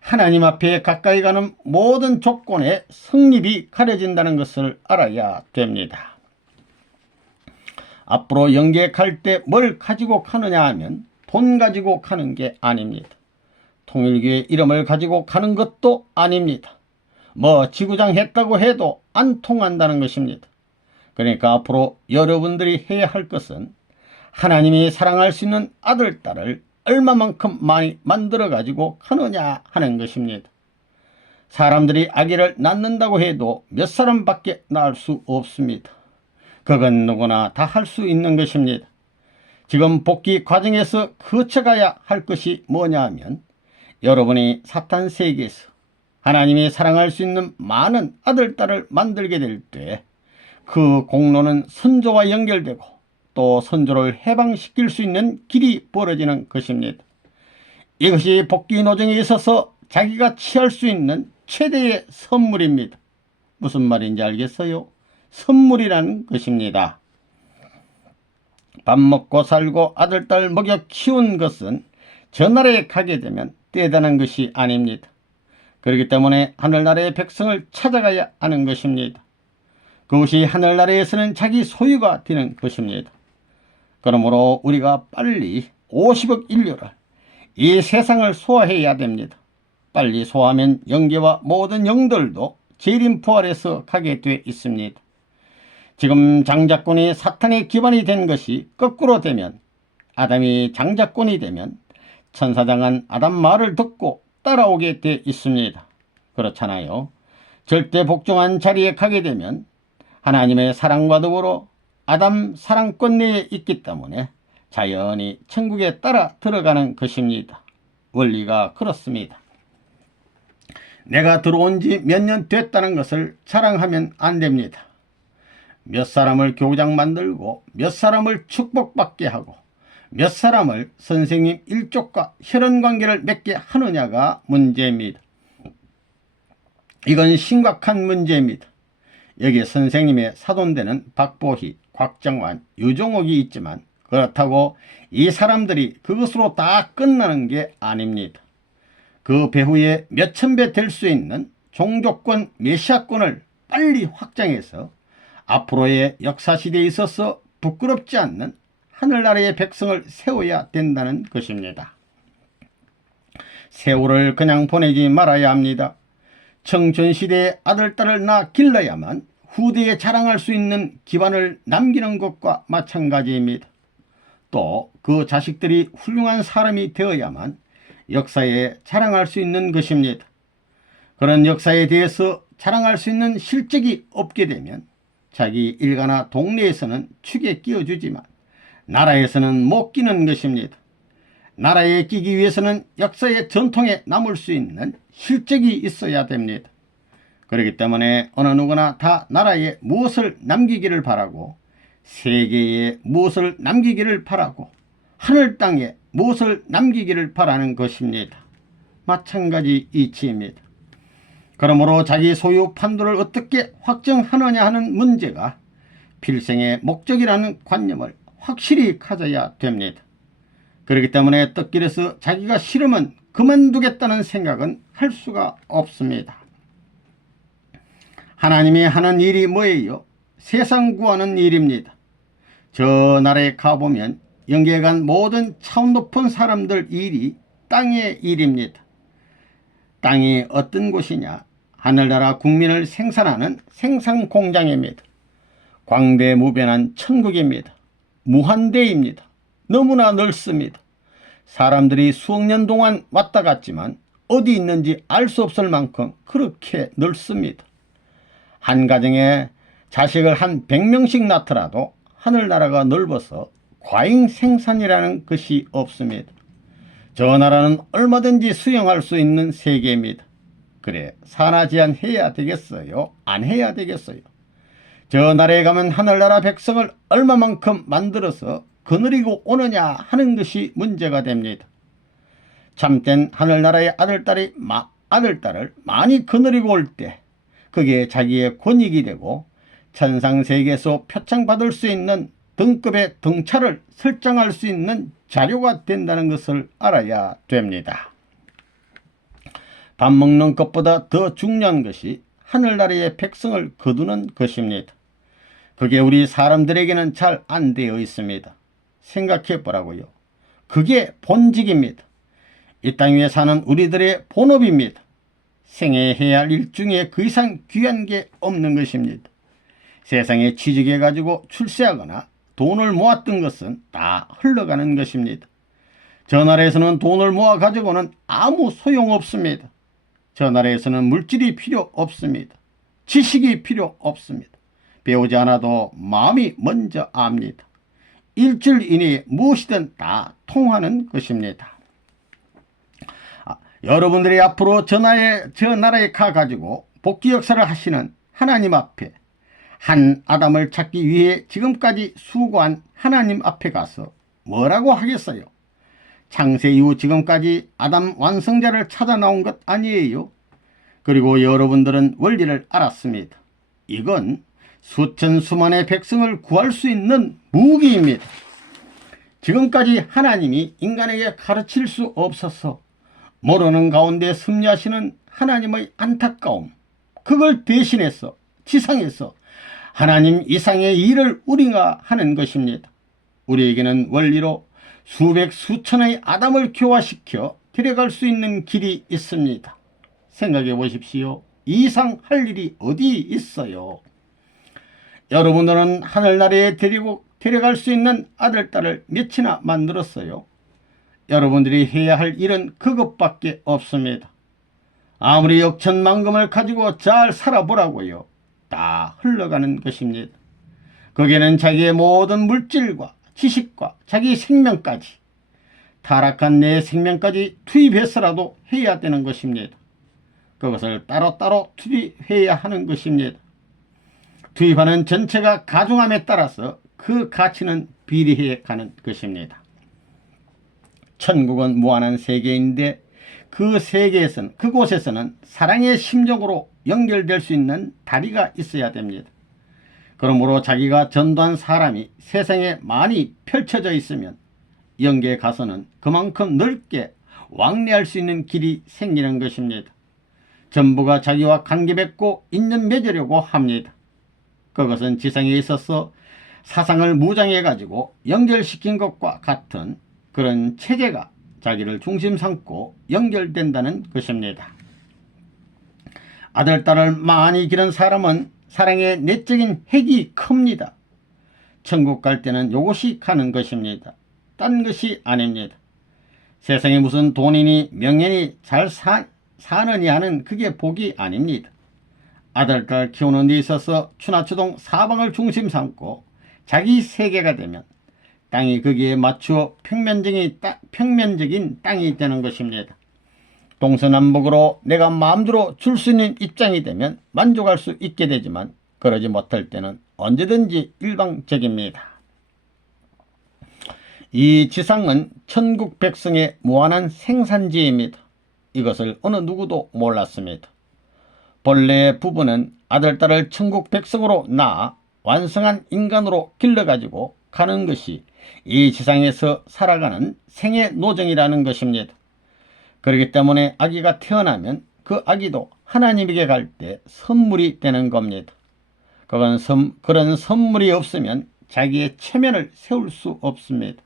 하나님 앞에 가까이 가는 모든 조건의 성립이 가려진다는 것을 알아야 됩니다. 앞으로 영계에 갈 때 뭘 가지고 가느냐 하면 돈 가지고 가는 게 아닙니다. 통일교의 이름을 가지고 가는 것도 아닙니다. 뭐 지구장 했다고 해도 안 통한다는 것입니다. 그러니까 앞으로 여러분들이 해야 할 것은 하나님이 사랑할 수 있는 아들, 딸을 얼마만큼 많이 만들어 가지고 가느냐 하는 것입니다. 사람들이 아기를 낳는다고 해도 몇 사람밖에 낳을 수 없습니다. 그건 누구나 다 할 수 있는 것입니다. 지금 복귀 과정에서 거쳐가야 할 것이 뭐냐 하면 여러분이 사탄 세계에서 하나님이 사랑할 수 있는 많은 아들, 딸을 만들게 될 때 그 공로는 선조와 연결되고 또 선조를 해방시킬 수 있는 길이 벌어지는 것입니다. 이것이 복귀 노정에 있어서 자기가 취할 수 있는 최대의 선물입니다. 무슨 말인지 알겠어요? 선물이라는 것입니다. 밥 먹고 살고 아들, 딸 먹여 키운 것은 저 나라에 가게 되면 떼다는 것이 아닙니다. 그렇기 때문에 하늘나라의 백성을 찾아가야 하는 것입니다. 그것이 하늘나라에서는 자기 소유가 되는 것입니다. 그러므로 우리가 빨리 50억 인류를 이 세상을 소화해야 됩니다. 빨리 소화하면 영계와 모든 영들도 재림부활해서 가게 돼 있습니다. 지금 장자권이 사탄의 기반이 된 것이 거꾸로 되면 아담이 장자권이 되면 천사장은 아담 말을 듣고 따라오게 돼 있습니다. 그렇잖아요. 절대 복종한 자리에 가게 되면 하나님의 사랑과 더불어 아담 사랑권 내에 있기 때문에 자연히 천국에 따라 들어가는 것입니다. 원리가 그렇습니다. 내가 들어온 지 몇 년 됐다는 것을 자랑하면 안 됩니다. 몇 사람을 교장 만들고 몇 사람을 축복받게 하고 몇 사람을 선생님 일족과 혈연관계를 맺게 하느냐가 문제입니다. 이건 심각한 문제입니다. 여기에 선생님의 사돈되는 박보희, 곽정환, 유종옥이 있지만 그렇다고 이 사람들이 그것으로 다 끝나는 게 아닙니다. 그 배후에 몇천 배 될 수 있는 종교권, 메시아권을 빨리 확장해서 앞으로의 역사시대에 있어서 부끄럽지 않는 하늘나라의 백성을 세워야 된다는 것입니다. 세월을 그냥 보내지 말아야 합니다. 청춘시대의 아들, 딸을 낳아 길러야만 후대에 자랑할 수 있는 기반을 남기는 것과 마찬가지입니다. 또 그 자식들이 훌륭한 사람이 되어야만 역사에 자랑할 수 있는 것입니다. 그런 역사에 대해서 자랑할 수 있는 실적이 없게 되면 자기 일가나 동네에서는 축에 끼워주지만 나라에서는 못 끼는 것입니다. 나라에 끼기 위해서는 역사의 전통에 남을 수 있는 실적이 있어야 됩니다. 그렇기 때문에 어느 누구나 다 나라에 무엇을 남기기를 바라고 세계에 무엇을 남기기를 바라고 하늘 땅에 무엇을 남기기를 바라는 것입니다. 마찬가지 이치입니다. 그러므로 자기 소유 판도를 어떻게 확정하느냐 하는 문제가 필생의 목적이라는 관념을 확실히 가져야 됩니다. 그렇기 때문에 떡길에서 자기가 싫으면 그만두겠다는 생각은 할 수가 없습니다. 하나님이 하는 일이 뭐예요? 세상 구하는 일입니다. 저 나라에 가보면 영계에 간 모든 차원 높은 사람들 일이 땅의 일입니다. 땅이 어떤 곳이냐? 하늘나라 국민을 생산하는 생산공장입니다. 광대무변한 천국입니다. 무한대입니다. 너무나 넓습니다. 사람들이 수억 년 동안 왔다 갔지만 어디 있는지 알 수 없을 만큼 그렇게 넓습니다. 한 가정에 자식을 한 100명씩 낳더라도 하늘나라가 넓어서 과잉 생산이라는 것이 없습니다. 저 나라는 얼마든지 수용할 수 있는 세계입니다. 그래, 산하 제한해야 되겠어요? 안 해야 되겠어요? 저 나라에 가면 하늘나라 백성을 얼마만큼 만들어서 거느리고 오느냐 하는 것이 문제가 됩니다. 참된 하늘나라의 아들딸을 많이 거느리고 올 때 그게 자기의 권익이 되고 천상세계에서 표창받을 수 있는 등급의 등차를 설정할 수 있는 자료가 된다는 것을 알아야 됩니다. 밥 먹는 것보다 더 중요한 것이 하늘나라의 백성을 거두는 것입니다. 그게 우리 사람들에게는 잘 안 되어 있습니다. 생각해 보라고요. 그게 본직입니다. 이 땅 위에 사는 우리들의 본업입니다. 생애 해야 할 일 중에 그 이상 귀한 게 없는 것입니다. 세상에 취직해 가지고 출세하거나 돈을 모았던 것은 다 흘러가는 것입니다. 저 나라에서는 돈을 모아 가지고는 아무 소용없습니다. 저 나라에서는 물질이 필요 없습니다. 지식이 필요 없습니다. 배우지 않아도 마음이 먼저 압니다. 일주일 이내에 무엇이든 다 통하는 것입니다. 여러분들이 앞으로 저 나라에 가가지고 복귀 역사를 하시는 하나님 앞에 한 아담을 찾기 위해 지금까지 수고한 하나님 앞에 가서 뭐라고 하겠어요? 창세 이후 지금까지 아담 완성자를 찾아 나온 것 아니에요? 그리고 여러분들은 원리를 알았습니다. 이건 수천 수만의 백성을 구할 수 있는 무기입니다. 지금까지 하나님이 인간에게 가르칠 수 없어서 모르는 가운데 섭리하시는 하나님의 안타까움, 그걸 대신해서 지상에서 하나님 이상의 일을 우리가 하는 것입니다. 우리에게는 원리로 수백 수천의 아담을 교화시켜 데려갈 수 있는 길이 있습니다. 생각해 보십시오. 이상 할 일이 어디 있어요? 여러분들은 하늘나라에 데려갈 수 있는 아들딸을 몇이나 만들었어요? 여러분들이 해야 할 일은 그것밖에 없습니다. 아무리 역천만금을 가지고 잘 살아보라고요. 다 흘러가는 것입니다. 거기에는 자기의 모든 물질과 지식과 자기 생명까지, 타락한 내 생명까지 투입해서라도 해야 되는 것입니다. 그것을 따로따로 투입해야 하는 것입니다. 투입하는 전체가 가중함에 따라서 그 가치는 비례해 가는 것입니다. 천국은 무한한 세계인데 그 세계에서는, 그곳에서는 사랑의 심정으로 연결될 수 있는 다리가 있어야 됩니다. 그러므로 자기가 전도한 사람이 세상에 많이 펼쳐져 있으면 영계에 가서는 그만큼 넓게 왕래할 수 있는 길이 생기는 것입니다. 전부가 자기와 관계 맺고 인연 맺으려고 합니다. 그것은 지상에 있어서 사상을 무장해 가지고 연결시킨 것과 같은 그런 체제가 자기를 중심 삼고 연결된다는 것입니다. 아들, 딸을 많이 기른 사람은 사랑의 내적인 핵이 큽니다. 천국 갈 때는 요것이 가는 것입니다. 딴 것이 아닙니다. 세상에 무슨 돈이니 명예니 잘 사느냐 하는 그게 복이 아닙니다. 아들, 딸 키우는 데 있어서 추나추동 사방을 중심 삼고 자기 세계가 되면 땅이 거기에 맞추어 평면적인 땅이 되는 것입니다. 동서남북으로 내가 마음대로 줄 수 있는 입장이 되면 만족할 수 있게 되지만 그러지 못할 때는 언제든지 일방적입니다. 이 지상은 천국 백성의 무한한 생산지입니다. 이것을 어느 누구도 몰랐습니다. 본래 부부는 아들, 딸을 천국 백성으로 낳아 완성한 인간으로 길러가지고 가는 것이 이 지상에서 살아가는 생애 노정이라는 것입니다. 그렇기 때문에 아기가 태어나면 그 아기도 하나님에게 갈 때 선물이 되는 겁니다. 그런 선물이 없으면 자기의 체면을 세울 수 없습니다.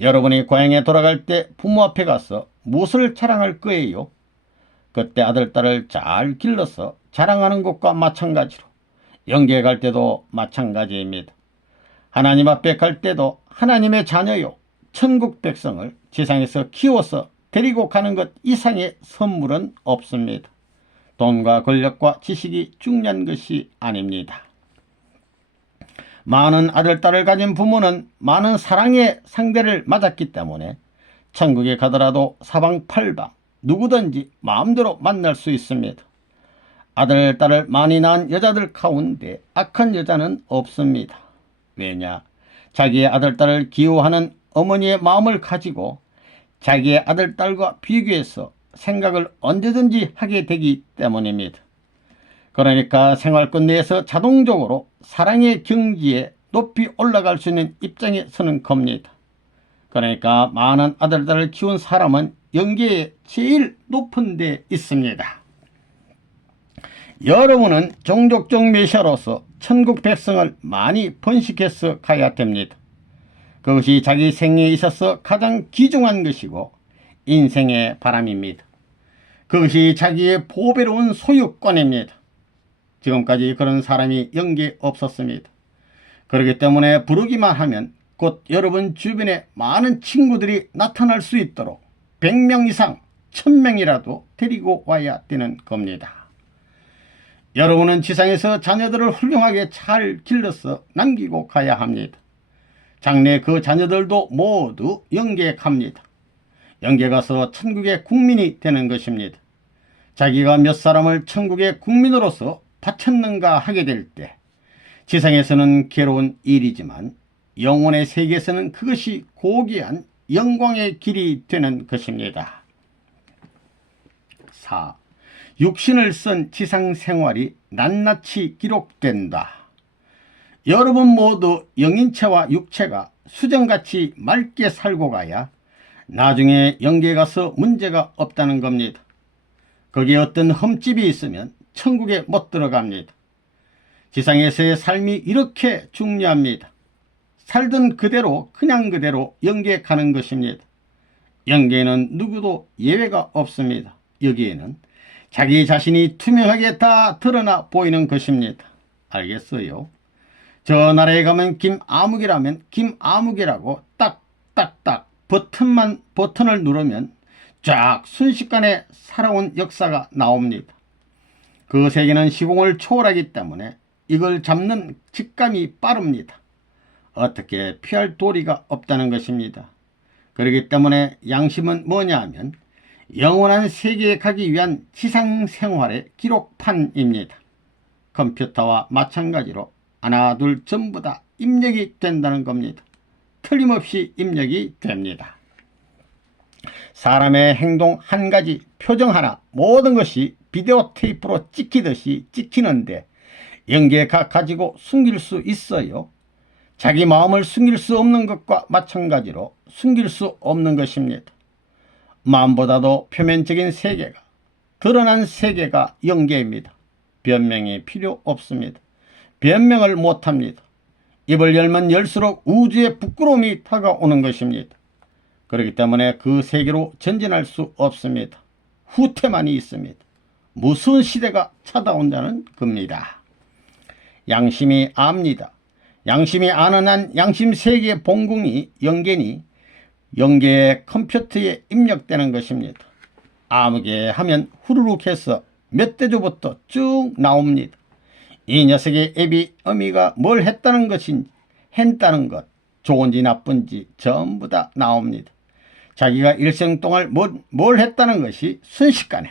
여러분이 고향에 돌아갈 때 부모 앞에 가서 무엇을 자랑할 거예요? 그때 아들, 딸을 잘 길러서 자랑하는 것과 마찬가지로 영계에 갈 때도 마찬가지입니다. 하나님 앞에 갈 때도 하나님의 자녀요, 천국 백성을 지상에서 키워서 데리고 가는 것 이상의 선물은 없습니다. 돈과 권력과 지식이 중요한 것이 아닙니다. 많은 아들, 딸을 가진 부모는 많은 사랑의 상대를 맞았기 때문에 천국에 가더라도 사방팔방 누구든지 마음대로 만날 수 있습니다. 아들, 딸을 많이 낳은 여자들 가운데 악한 여자는 없습니다. 왜냐? 자기의 아들, 딸을 기호하는 어머니의 마음을 가지고 자기의 아들, 딸과 비교해서 생각을 언제든지 하게 되기 때문입니다. 그러니까 생활권 내에서 자동적으로 사랑의 경지에 높이 올라갈 수 있는 입장에 서는 겁니다. 그러니까 많은 아들, 딸을 키운 사람은 영계에 제일 높은 데 있습니다. 여러분은 종족적 메시아로서 천국 백성을 많이 번식해서 가야 됩니다. 그것이 자기 생애에 있어서 가장 귀중한 것이고 인생의 바람입니다. 그것이 자기의 보배로운 소유권입니다. 지금까지 그런 사람이 영계에 없었습니다. 그렇기 때문에 부르기만 하면 곧 여러분 주변에 많은 친구들이 나타날 수 있도록 100명 이상 1000명이라도 데리고 와야 되는 겁니다. 여러분은 지상에서 자녀들을 훌륭하게 잘 길러서 남기고 가야 합니다. 장래 그 자녀들도 모두 영계에 갑니다. 영계 가서 천국의 국민이 되는 것입니다. 자기가 몇 사람을 천국의 국민으로서 바쳤는가 하게 될 때 지상에서는 괴로운 일이지만 영혼의 세계에서는 그것이 고귀한 영광의 길이 되는 것입니다. 4. 육신을 쓴 지상 생활이 낱낱이 기록된다. 여러분 모두 영인체와 육체가 수정같이 맑게 살고 가야 나중에 영계에 가서 문제가 없다는 겁니다. 거기에 어떤 흠집이 있으면 천국에 못 들어갑니다. 지상에서의 삶이 이렇게 중요합니다. 살던 그대로 그냥 그대로 영계에 가는 것입니다. 영계에는 누구도 예외가 없습니다. 여기에는 자기 자신이 투명하게 다 드러나 보이는 것입니다. 알겠어요? 저 나라에 가면 김아무개라면 김아무개라고 딱딱딱 버튼을 누르면 쫙 순식간에 살아온 역사가 나옵니다. 그 세계는 시공을 초월하기 때문에 이걸 잡는 직감이 빠릅니다. 어떻게 피할 도리가 없다는 것입니다. 그렇기 때문에 양심은 뭐냐 하면 영원한 세계에 가기 위한 지상생활의 기록판입니다. 컴퓨터와 마찬가지로 하나 둘 전부 다 입력이 된다는 겁니다. 틀림없이 입력이 됩니다. 사람의 행동 한 가지, 표정 하나, 모든 것이 비디오 테이프로 찍히듯이 찍히는데 영계에 가지고 숨길 수 있어요? 자기 마음을 숨길 수 없는 것과 마찬가지로 숨길 수 없는 것입니다. 마음보다도 표면적인 세계가, 드러난 세계가 영계입니다. 변명이 필요 없습니다. 변명을 못합니다. 입을 열면 열수록 우주의 부끄러움이 다가오는 것입니다. 그렇기 때문에 그 세계로 전진할 수 없습니다. 후퇴만이 있습니다. 무슨 시대가 찾아온다는 겁니다. 양심이 압니다. 양심이 아는 한 양심 세계의 본궁이 영계니 영계의 컴퓨터에 입력되는 것입니다. 아무개 하면 후루룩 해서 몇 대조부터 쭉 나옵니다. 이 녀석의 애비 어미가 뭘 했다는 것인지, 했다는 것, 좋은지 나쁜지 전부 다 나옵니다. 자기가 일생 동안 뭘 했다는 것이 순식간에,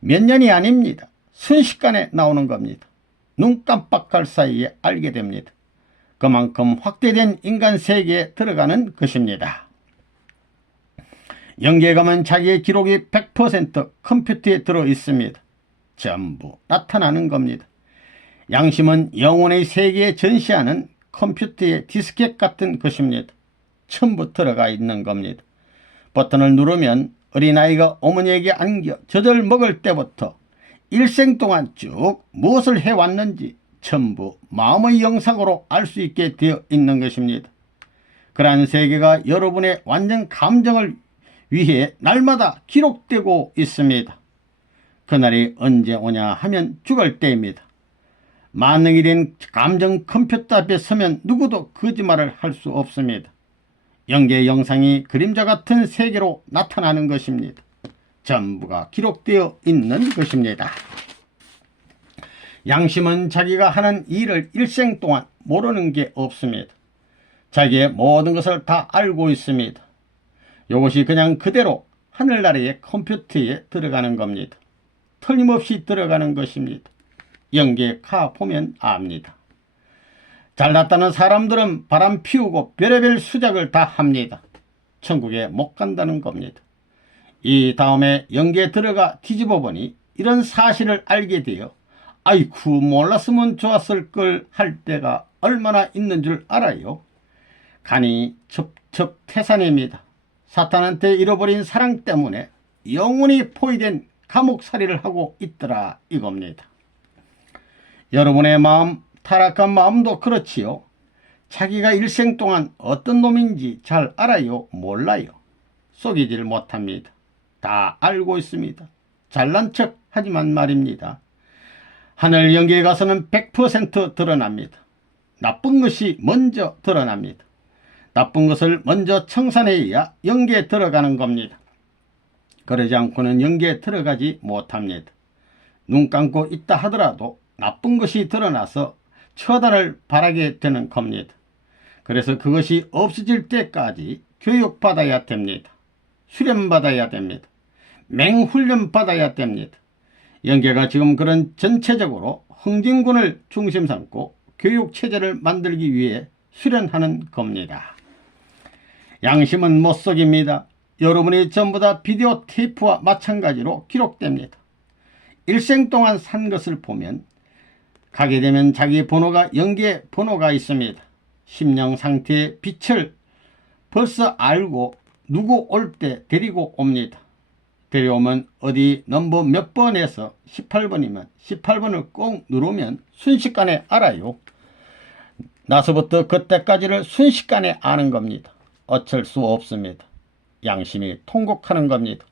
몇 년이 아닙니다. 순식간에 나오는 겁니다. 눈 깜빡할 사이에 알게 됩니다. 그만큼 확대된 인간 세계에 들어가는 것입니다. 영계에 가면 자기의 기록이 100% 컴퓨터에 들어 있습니다. 전부 나타나는 겁니다. 양심은 영혼의 세계에 전시하는 컴퓨터의 디스켓 같은 것입니다. 전부 들어가 있는 겁니다. 버튼을 누르면 어린아이가 어머니에게 안겨 젖을 먹을 때부터 일생 동안 쭉 무엇을 해왔는지 전부 마음의 영상으로 알 수 있게 되어 있는 것입니다. 그러한 세계가 여러분의 완전 감정을 위해 날마다 기록되고 있습니다. 그날이 언제 오냐 하면 죽을 때입니다. 만능이 된 감정 컴퓨터 앞에 서면 누구도 거짓말을 할 수 없습니다. 영계 영상이 그림자 같은 세계로 나타나는 것입니다. 전부가 기록되어 있는 것입니다. 양심은 자기가 하는 일을 일생 동안 모르는 게 없습니다. 자기의 모든 것을 다 알고 있습니다. 이것이 그냥 그대로 하늘나라의 컴퓨터에 들어가는 겁니다. 틀림없이 들어가는 것입니다. 영계에 가보면 압니다. 잘났다는 사람들은 바람 피우고 별의별 수작을 다 합니다. 천국에 못 간다는 겁니다. 이 다음에 영계에 들어가 뒤집어 보니 이런 사실을 알게 되어 아이쿠 몰랐으면 좋았을 걸 할 때가 얼마나 있는 줄 알아요. 간이 첩첩태산입니다. 사탄한테 잃어버린 사랑 때문에 영원히 포위된 감옥살이를 하고 있더라 이겁니다. 여러분의 마음, 타락한 마음도 그렇지요. 자기가 일생 동안 어떤 놈인지 잘 알아요? 몰라요? 속이질 못합니다. 다 알고 있습니다. 잘난 척 하지만 말입니다. 하늘 영계에 가서는 100% 드러납니다. 나쁜 것이 먼저 드러납니다. 나쁜 것을 먼저 청산해야 영계에 들어가는 겁니다. 그러지 않고는 영계에 들어가지 못합니다. 눈 감고 있다 하더라도 나쁜 것이 드러나서 처단을 바라게 되는 겁니다. 그래서 그것이 없어질 때까지 교육받아야 됩니다. 수련받아야 됩니다. 맹훈련 받아야 됩니다. 영계가 지금 그런 전체적으로 흥진군을 중심 삼고 교육체제를 만들기 위해 수련하는 겁니다. 양심은 못 속입니다. 여러분이 전부 다 비디오 테이프와 마찬가지로 기록됩니다. 일생 동안 산 것을 보면 가게 되면 자기 번호가 영계 번호가 있습니다. 심령 상태의 빛을 벌써 알고 누구 올 때 데리고 옵니다. 데려오면 어디 넘버 몇 번에서 18번이면 18번을 꼭 누르면 순식간에 알아요. 나서부터 그때까지를 순식간에 아는 겁니다. 어쩔 수 없습니다. 양심이 통곡하는 겁니다.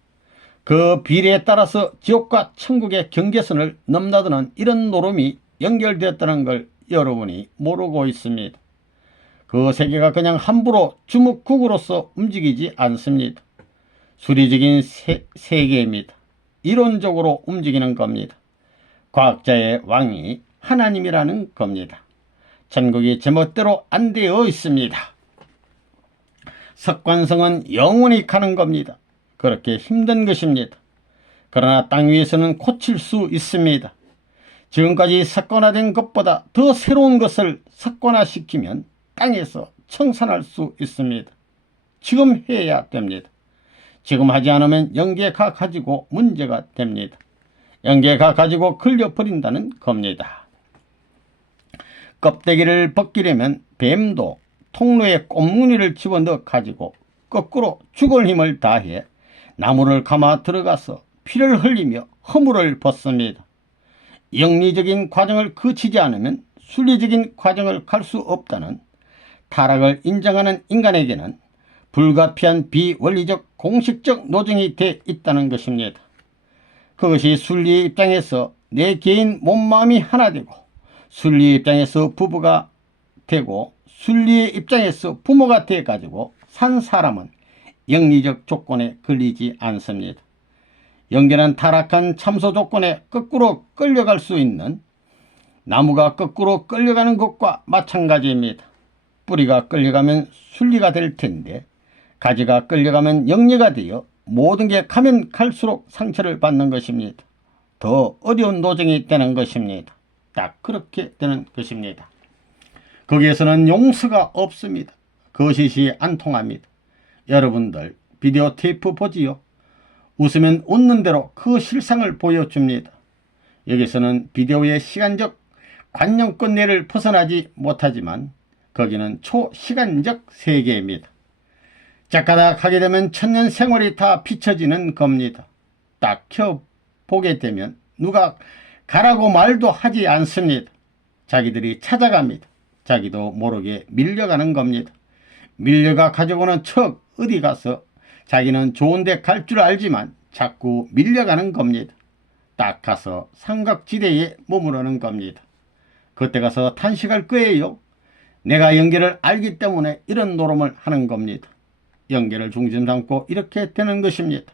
그 비례에 따라서 지옥과 천국의 경계선을 넘나드는 이런 노름이 연결되었다는 걸 여러분이 모르고 있습니다. 그 세계가 그냥 함부로 주먹구구로서 움직이지 않습니다. 수리적인 세계입니다. 이론적으로 움직이는 겁니다. 과학자의 왕이 하나님이라는 겁니다. 천국이 제멋대로 안 되어 있습니다. 석관성은 영원히 가는 겁니다. 그렇게 힘든 것입니다. 그러나 땅 위에서는 고칠 수 있습니다. 지금까지 석관화된 것보다 더 새로운 것을 석관화시키면 땅에서 청산할 수 있습니다. 지금 해야 됩니다. 지금 하지 않으면 영계가 가지고 문제가 됩니다. 영계가 가지고 걸려버린다는 겁니다. 껍데기를 벗기려면 뱀도 통로에 꽃무늬를 집어넣어 가지고 거꾸로 죽을 힘을 다해 나무를 감아 들어가서 피를 흘리며 허물을 벗습니다. 영리적인 과정을 거치지 않으면 순리적인 과정을 갈 수 없다는 타락을 인정하는 인간에게는 불가피한 비원리적 공식적 노정이 돼 있다는 것입니다. 그것이 순리의 입장에서 내 개인 몸마음이 하나 되고 순리의 입장에서 부부가 되고 순리의 입장에서 부모가 돼 가지고 산 사람은 영리적 조건에 걸리지 않습니다. 영계는 타락한 참소 조건에 거꾸로 끌려갈 수 있는 나무가 거꾸로 끌려가는 것과 마찬가지입니다. 뿌리가 끌려가면 순리가 될 텐데 가지가 끌려가면 영리가 되어 모든 게 가면 갈수록 상처를 받는 것입니다. 더 어려운 노정이 되는 것입니다. 딱 그렇게 되는 것입니다. 거기에서는 용서가 없습니다. 거짓이 안 통합니다. 여러분들 비디오 테이프 보지요? 웃으면 웃는 대로 그 실상을 보여줍니다. 여기서는 비디오의 시간적 관념권 내를 벗어나지 못하지만 거기는 초시간적 세계입니다. 작가다 가게 되면 천년 생활이 다 비춰지는 겁니다. 딱 켜보게 되면 누가 가라고 말도 하지 않습니다. 자기들이 찾아갑니다. 자기도 모르게 밀려가는 겁니다. 밀려가 가지고는 척 어디 가서 자기는 좋은 데 갈 줄 알지만 자꾸 밀려가는 겁니다. 딱 가서 삼각지대에 머무르는 겁니다. 그때 가서 탄식할 거예요. 내가 영계를 알기 때문에 이런 노름을 하는 겁니다. 영계를 중심 삼고 이렇게 되는 것입니다.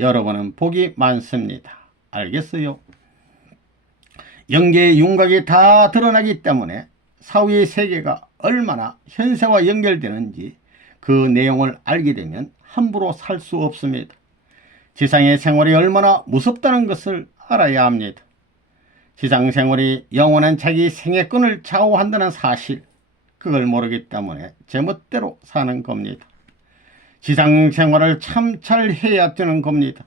여러분은 복이 많습니다. 알겠어요? 영계의 윤곽이 다 드러나기 때문에 사후의 세계가 얼마나 현세와 연결되는지 그 내용을 알게 되면 함부로 살 수 없습니다. 지상의 생활이 얼마나 무섭다는 것을 알아야 합니다. 지상 생활이 영원한 자기 생애권을 좌우한다는 사실, 그걸 모르기 때문에 제멋대로 사는 겁니다. 지상 생활을 참 잘 해야 되는 겁니다.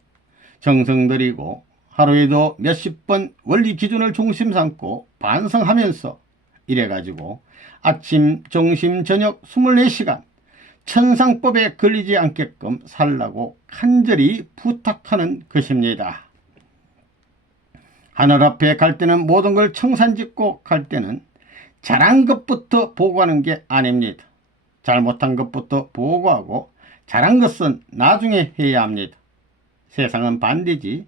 정성 들이고 하루에도 몇십 번 원리 기준을 중심 삼고 반성하면서 이래가지고 아침, 점심, 저녁 24시간 천상법에 걸리지 않게끔 살라고 간절히 부탁하는 것입니다. 하늘 앞에 갈 때는 모든 걸 청산짓고 갈 때는 잘한 것부터 보고하는 게 아닙니다. 잘못한 것부터 보고하고 잘한 것은 나중에 해야 합니다. 세상은 반대지.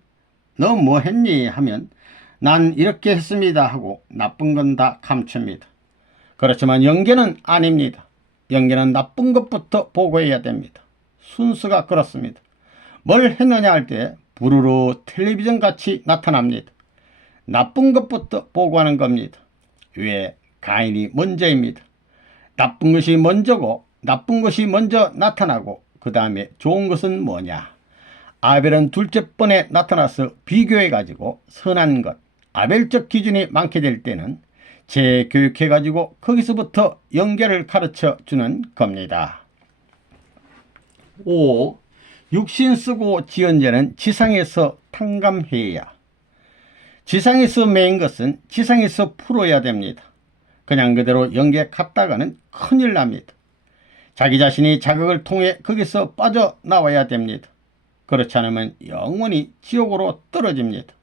너 뭐 했니 하면 난 이렇게 했습니다 하고 나쁜 건 다 감춥니다. 그렇지만 영계는 아닙니다. 영계는 나쁜 것부터 보고해야 됩니다. 순서가 그렇습니다. 뭘 했느냐 할 때 부르르 텔레비전 같이 나타납니다. 나쁜 것부터 보고하는 겁니다. 왜? 가인이 먼저입니다. 나쁜 것이 먼저고 나쁜 것이 먼저 나타나고 그 다음에 좋은 것은 뭐냐? 아벨은 둘째 번에 나타나서 비교해가지고 선한 것, 아벨적 기준이 많게 될 때는 재교육해가지고 거기서부터 영계를 가르쳐 주는 겁니다. 5. 육신 쓰고 지은 죄는 지상에서 탕감해야. 지상에서 매인 것은 지상에서 풀어야 됩니다. 그냥 그대로 영계 갔다가는 큰일 납니다. 자기 자신이 자극을 통해 거기서 빠져나와야 됩니다. 그렇지 않으면 영원히 지옥으로 떨어집니다.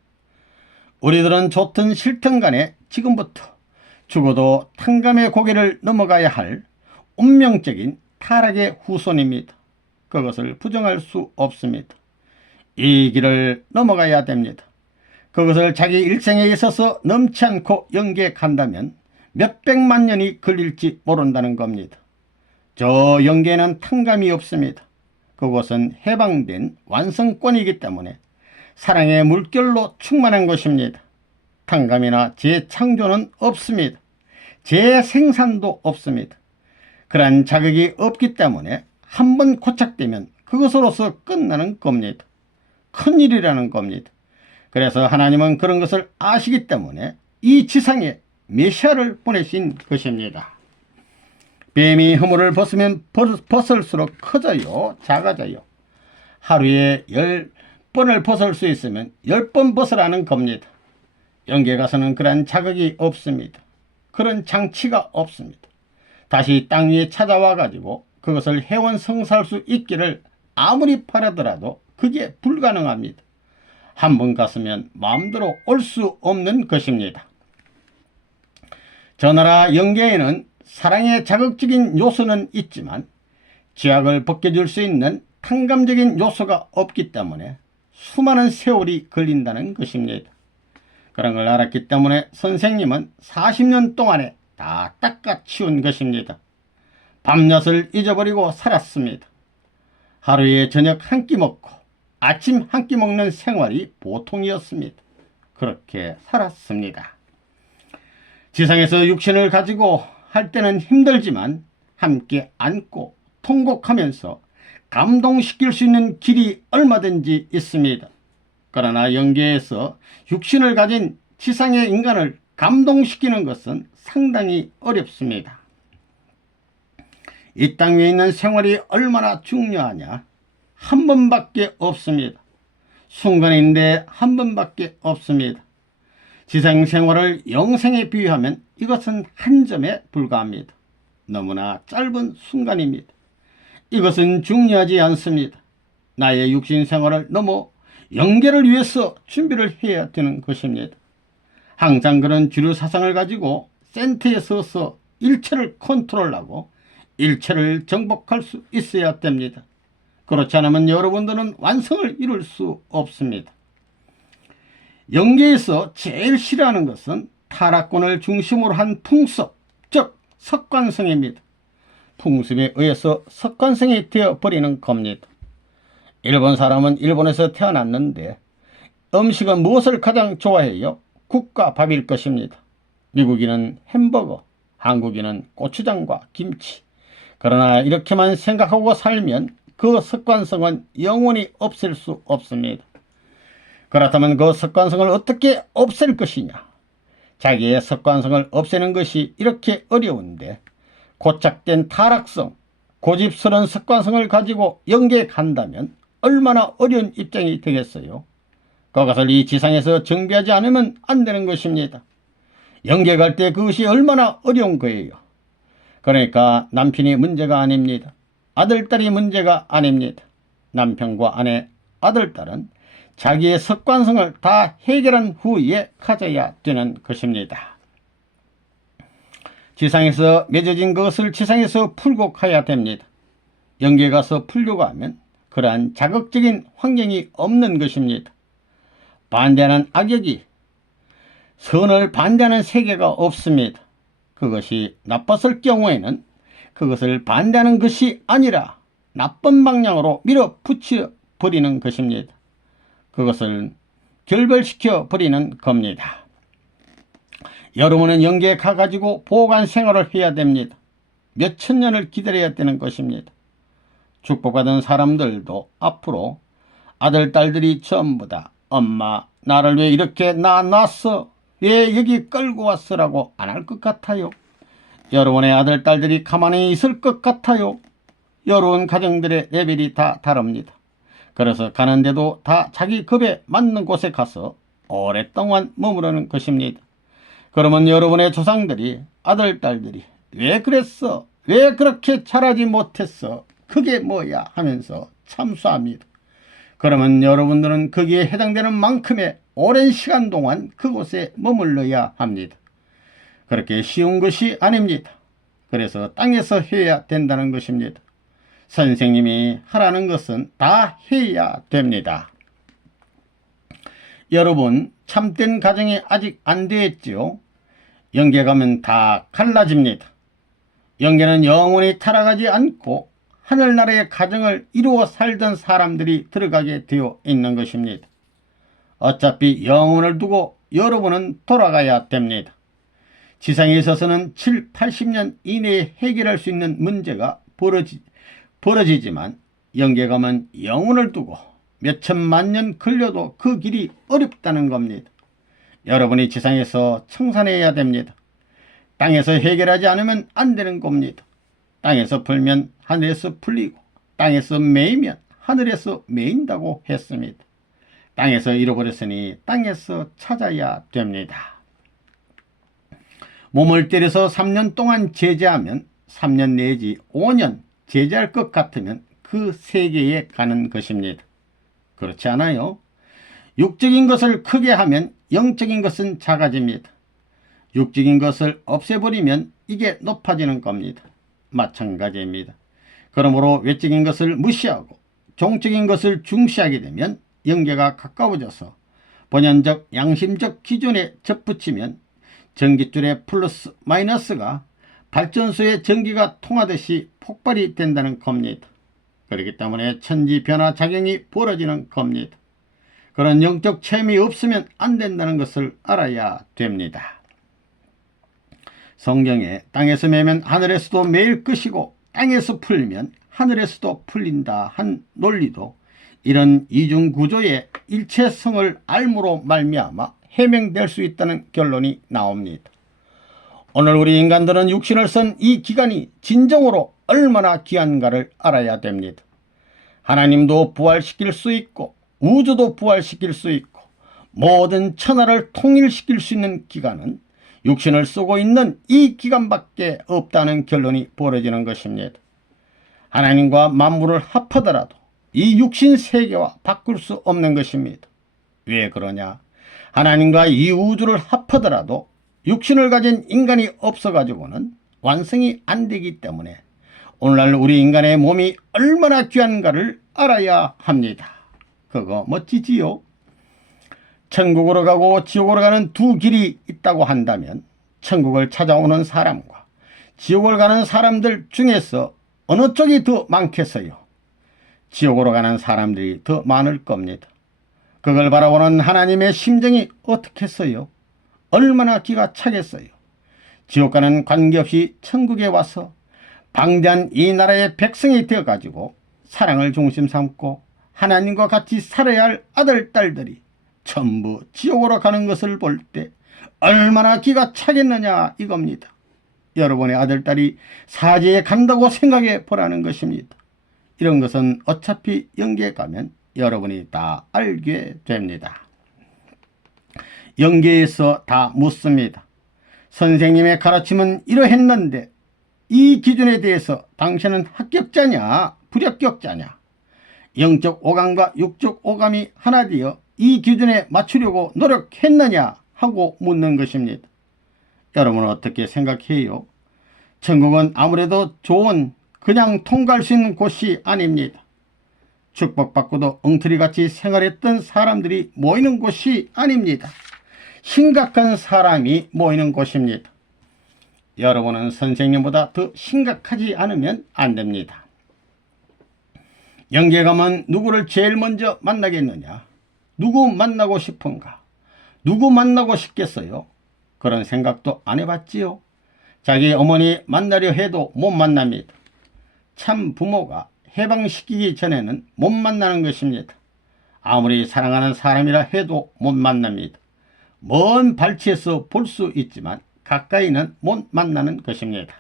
우리들은 좋든 싫든 간에 지금부터 죽어도 탕감의 고개를 넘어가야 할 운명적인 타락의 후손입니다. 그것을 부정할 수 없습니다. 이 길을 넘어가야 됩니다. 그것을 자기 일생에 있어서 넘지 않고 영계에 간다면 몇백만 년이 걸릴지 모른다는 겁니다. 저 영계에는 탕감이 없습니다. 그것은 해방된 완성권이기 때문에 사랑의 물결로 충만한 것입니다. 탕감이나 재창조는 없습니다. 재생산도 없습니다. 그러한 자극이 없기 때문에 한번 고착되면 그것으로서 끝나는 겁니다. 큰일이라는 겁니다. 그래서 하나님은 그런 것을 아시기 때문에 이 지상에 메시아를 보내신 것입니다. 뱀이 허물을 벗으면 벗을수록 커져요, 작아져요. 하루에 10번을 벗을 수 있으면 10번 벗으라는 겁니다. 영계 가서는 그런 자극이 없습니다. 그런 장치가 없습니다. 다시 땅 위에 찾아와 가지고 그것을 해원성사할 수 있기를 아무리 바라더라도 그게 불가능합니다. 한 번 갔으면 마음대로 올 수 없는 것입니다. 저 나라 영계에는 사랑의 자극적인 요소는 있지만 죄악을 벗겨줄 수 있는 탕감적인 요소가 없기 때문에 수많은 세월이 걸린다는 것입니다. 그런 걸 알았기 때문에 선생님은 40년 동안에 다 닦아치운 것입니다. 밤낮을 잊어버리고 살았습니다. 하루에 저녁 한 끼 먹고 아침 한 끼 먹는 생활이 보통이었습니다. 그렇게 살았습니다. 지상에서 육신을 가지고 할 때는 힘들지만 함께 안고 통곡하면서 감동시킬 수 있는 길이 얼마든지 있습니다. 그러나 영계에서 육신을 가진 지상의 인간을 감동시키는 것은 상당히 어렵습니다. 이 땅 위에 있는 생활이 얼마나 중요하냐? 한 번밖에 없습니다. 순간인데 한 번밖에 없습니다. 지상 생활을 영생에 비유하면 이것은 한 점에 불과합니다. 너무나 짧은 순간입니다. 이것은 중요하지 않습니다. 나의 육신 생활을 넘어 영계를 위해서 준비를 해야 되는 것입니다. 항상 그런 주류 사상을 가지고 센터에 서서 일체를 컨트롤하고 일체를 정복할 수 있어야 됩니다. 그렇지 않으면 여러분들은 완성을 이룰 수 없습니다. 영계에서 제일 싫어하는 것은 타락권을 중심으로 한 풍습, 즉 습관성입니다. 풍습에 의해서 습관성이 되어버리는 겁니다. 일본 사람은 일본에서 태어났는데 음식은 무엇을 가장 좋아해요? 국과 밥일 것입니다. 미국인은 햄버거, 한국인은 고추장과 김치. 그러나 이렇게만 생각하고 살면 그 습관성은 영원히 없앨 수 없습니다. 그렇다면 그 습관성을 어떻게 없앨 것이냐? 자기의 습관성을 없애는 것이 이렇게 어려운데 고착된 타락성, 고집스러운 습관성을 가지고 영계에 간다면 얼마나 어려운 입장이 되겠어요? 그것을 이 지상에서 정비하지 않으면 안 되는 것입니다. 영계 갈 때 그것이 얼마나 어려운 거예요. 그러니까 남편이 문제가 아닙니다. 아들딸이 문제가 아닙니다. 남편과 아내, 아들딸은 자기의 습관성을 다 해결한 후에 가져야 되는 것입니다. 지상에서 맺어진 것을 지상에서 풀고 가야 됩니다. 영계에 가서 풀려고 하면 그러한 자극적인 환경이 없는 것입니다. 반대하는 악역이 선을 반대하는 세계가 없습니다. 그것이 나빴을 경우에는 그것을 반대하는 것이 아니라 나쁜 방향으로 밀어붙여 버리는 것입니다. 그것을 결별시켜 버리는 겁니다. 여러분은 영계에 가가지고 보관 생활을 해야 됩니다. 몇천 년을 기다려야 되는 것입니다. 축복받은 사람들도 앞으로 아들, 딸들이 전부 다 엄마, 나를 왜 이렇게 낳았어? 왜 여기 끌고 왔으라고 안 할 것 같아요? 여러분의 아들, 딸들이 가만히 있을 것 같아요? 여러분 가정들의 레벨이 다 다릅니다. 그래서 가는데도 다 자기 급에 맞는 곳에 가서 오랫동안 머무르는 것입니다. 그러면 여러분의 조상들이, 아들, 딸들이 왜 그랬어? 왜 그렇게 잘하지 못했어? 그게 뭐야? 하면서 참수합니다. 그러면 여러분들은 거기에 해당되는 만큼의 오랜 시간 동안 그곳에 머물러야 합니다. 그렇게 쉬운 것이 아닙니다. 그래서 땅에서 해야 된다는 것입니다. 선생님이 하라는 것은 다 해야 됩니다. 여러분, 참된 가정이 아직 안 되었지요? 영계 가면 다 갈라집니다. 영계는 영원히 타락하지 않고 하늘나라의 가정을 이루어 살던 사람들이 들어가게 되어 있는 것입니다. 어차피 영혼을 두고 여러분은 돌아가야 됩니다. 지상에 있어서는 7, 80년 이내에 해결할 수 있는 문제가 벌어지지만 영계 가면 영혼을 두고 몇천만 년 걸려도 그 길이 어렵다는 겁니다. 여러분이 지상에서 청산해야 됩니다. 땅에서 해결하지 않으면 안 되는 겁니다. 땅에서 풀면 하늘에서 풀리고 땅에서 매이면 하늘에서 매인다고 했습니다. 땅에서 잃어버렸으니 땅에서 찾아야 됩니다. 몸을 때려서 3년 동안 제재하면 3년 내지 5년 제재할 것 같으면 그 세계에 가는 것입니다. 그렇지 않아요? 육적인 것을 크게 하면 영적인 것은 작아집니다. 육적인 것을 없애버리면 이게 높아지는 겁니다. 마찬가지입니다. 그러므로 외적인 것을 무시하고 종적인 것을 중시하게 되면 영계가 가까워져서 본연적 양심적 기준에 접붙이면 전깃줄의 플러스 마이너스가 발전소의 전기가 통하듯이 폭발이 된다는 겁니다. 그렇기 때문에 천지 변화 작용이 벌어지는 겁니다. 그런 영적 체험이 없으면 안 된다는 것을 알아야 됩니다. 성경에 땅에서 매면 하늘에서도 매일 것이고 땅에서 풀면 하늘에서도 풀린다 한 논리도 이런 이중구조의 일체성을 알므로 말미암아 해명될 수 있다는 결론이 나옵니다. 오늘 우리 인간들은 육신을 쓴 이 기간이 진정으로 얼마나 귀한가를 알아야 됩니다. 하나님도 부활시킬 수 있고 우주도 부활시킬 수 있고 모든 천하를 통일시킬 수 있는 기관은 육신을 쓰고 있는 이 기관밖에 없다는 결론이 벌어지는 것입니다. 하나님과 만물을 합하더라도 이 육신 세계와 바꿀 수 없는 것입니다. 왜 그러냐? 하나님과 이 우주를 합하더라도 육신을 가진 인간이 없어가지고는 완성이 안 되기 때문에 오늘날 우리 인간의 몸이 얼마나 귀한가를 알아야 합니다. 그거 멋지지요? 천국으로 가고 지옥으로 가는 두 길이 있다고 한다면 천국을 찾아오는 사람과 지옥을 가는 사람들 중에서 어느 쪽이 더 많겠어요? 지옥으로 가는 사람들이 더 많을 겁니다. 그걸 바라보는 하나님의 심정이 어떻겠어요? 얼마나 기가 차겠어요? 지옥 가는 관계없이 천국에 와서 방대한 이 나라의 백성이 되어가지고 사랑을 중심 삼고 하나님과 같이 살아야 할 아들, 딸들이 전부 지옥으로 가는 것을 볼 때 얼마나 기가 차겠느냐 이겁니다. 여러분의 아들, 딸이 사지에 간다고 생각해 보라는 것입니다. 이런 것은 어차피 영계에 가면 여러분이 다 알게 됩니다. 영계에서 다 묻습니다. 선생님의 가르침은 이러했는데 이 기준에 대해서 당신은 합격자냐 불합격자냐? 영적 오감과 육적 오감이 하나 되어 이 기준에 맞추려고 노력했느냐 하고 묻는 것입니다. 여러분은 어떻게 생각해요? 천국은 아무래도 좋은 그냥 통과할 수 있는 곳이 아닙니다. 축복받고도 엉터리같이 생활했던 사람들이 모이는 곳이 아닙니다. 심각한 사람이 모이는 곳입니다. 여러분은 선생님보다 더 심각하지 않으면 안 됩니다. 영계 가면 누구를 제일 먼저 만나겠느냐? 누구 만나고 싶은가? 누구 만나고 싶겠어요? 그런 생각도 안 해봤지요? 자기 어머니 만나려 해도 못 만납니다. 참 부모가 해방시키기 전에는 못 만나는 것입니다. 아무리 사랑하는 사람이라 해도 못 만납니다. 먼 발치에서 볼 수 있지만 가까이는 못 만나는 것입니다.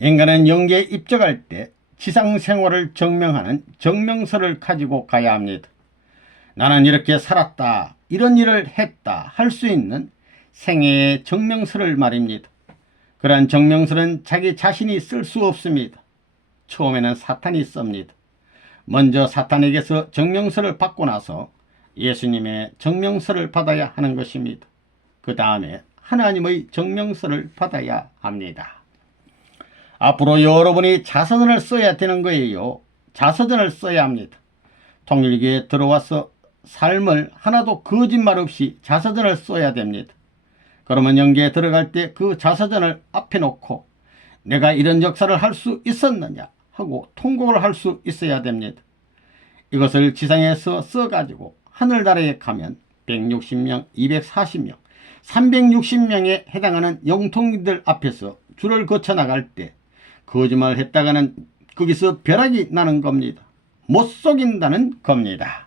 인간은 영계에 입적할 때 지상생활을 증명하는 증명서를 가지고 가야 합니다. 나는 이렇게 살았다, 이런 일을 했다 할 수 있는 생애의 증명서를 말입니다. 그러한 증명서는 자기 자신이 쓸 수 없습니다. 처음에는 사탄이 씁니다. 먼저 사탄에게서 증명서를 받고 나서 예수님의 증명서를 받아야 하는 것입니다. 그 다음에 하나님의 증명서를 받아야 합니다. 앞으로 여러분이 자서전을 써야 되는 거예요. 자서전을 써야 합니다. 통일교에 들어와서 삶을 하나도 거짓말 없이 자서전을 써야 됩니다. 그러면 영계에 들어갈 때 그 자서전을 앞에 놓고 내가 이런 역사를 할 수 있었느냐 하고 통곡을 할 수 있어야 됩니다. 이것을 지상에서 써가지고 하늘나라에 가면 160명, 240명, 360명에 해당하는 영통인들 앞에서 줄을 거쳐 나갈 때 거짓말 했다가는 거기서 벼락이 나는 겁니다. 못 속인다는 겁니다.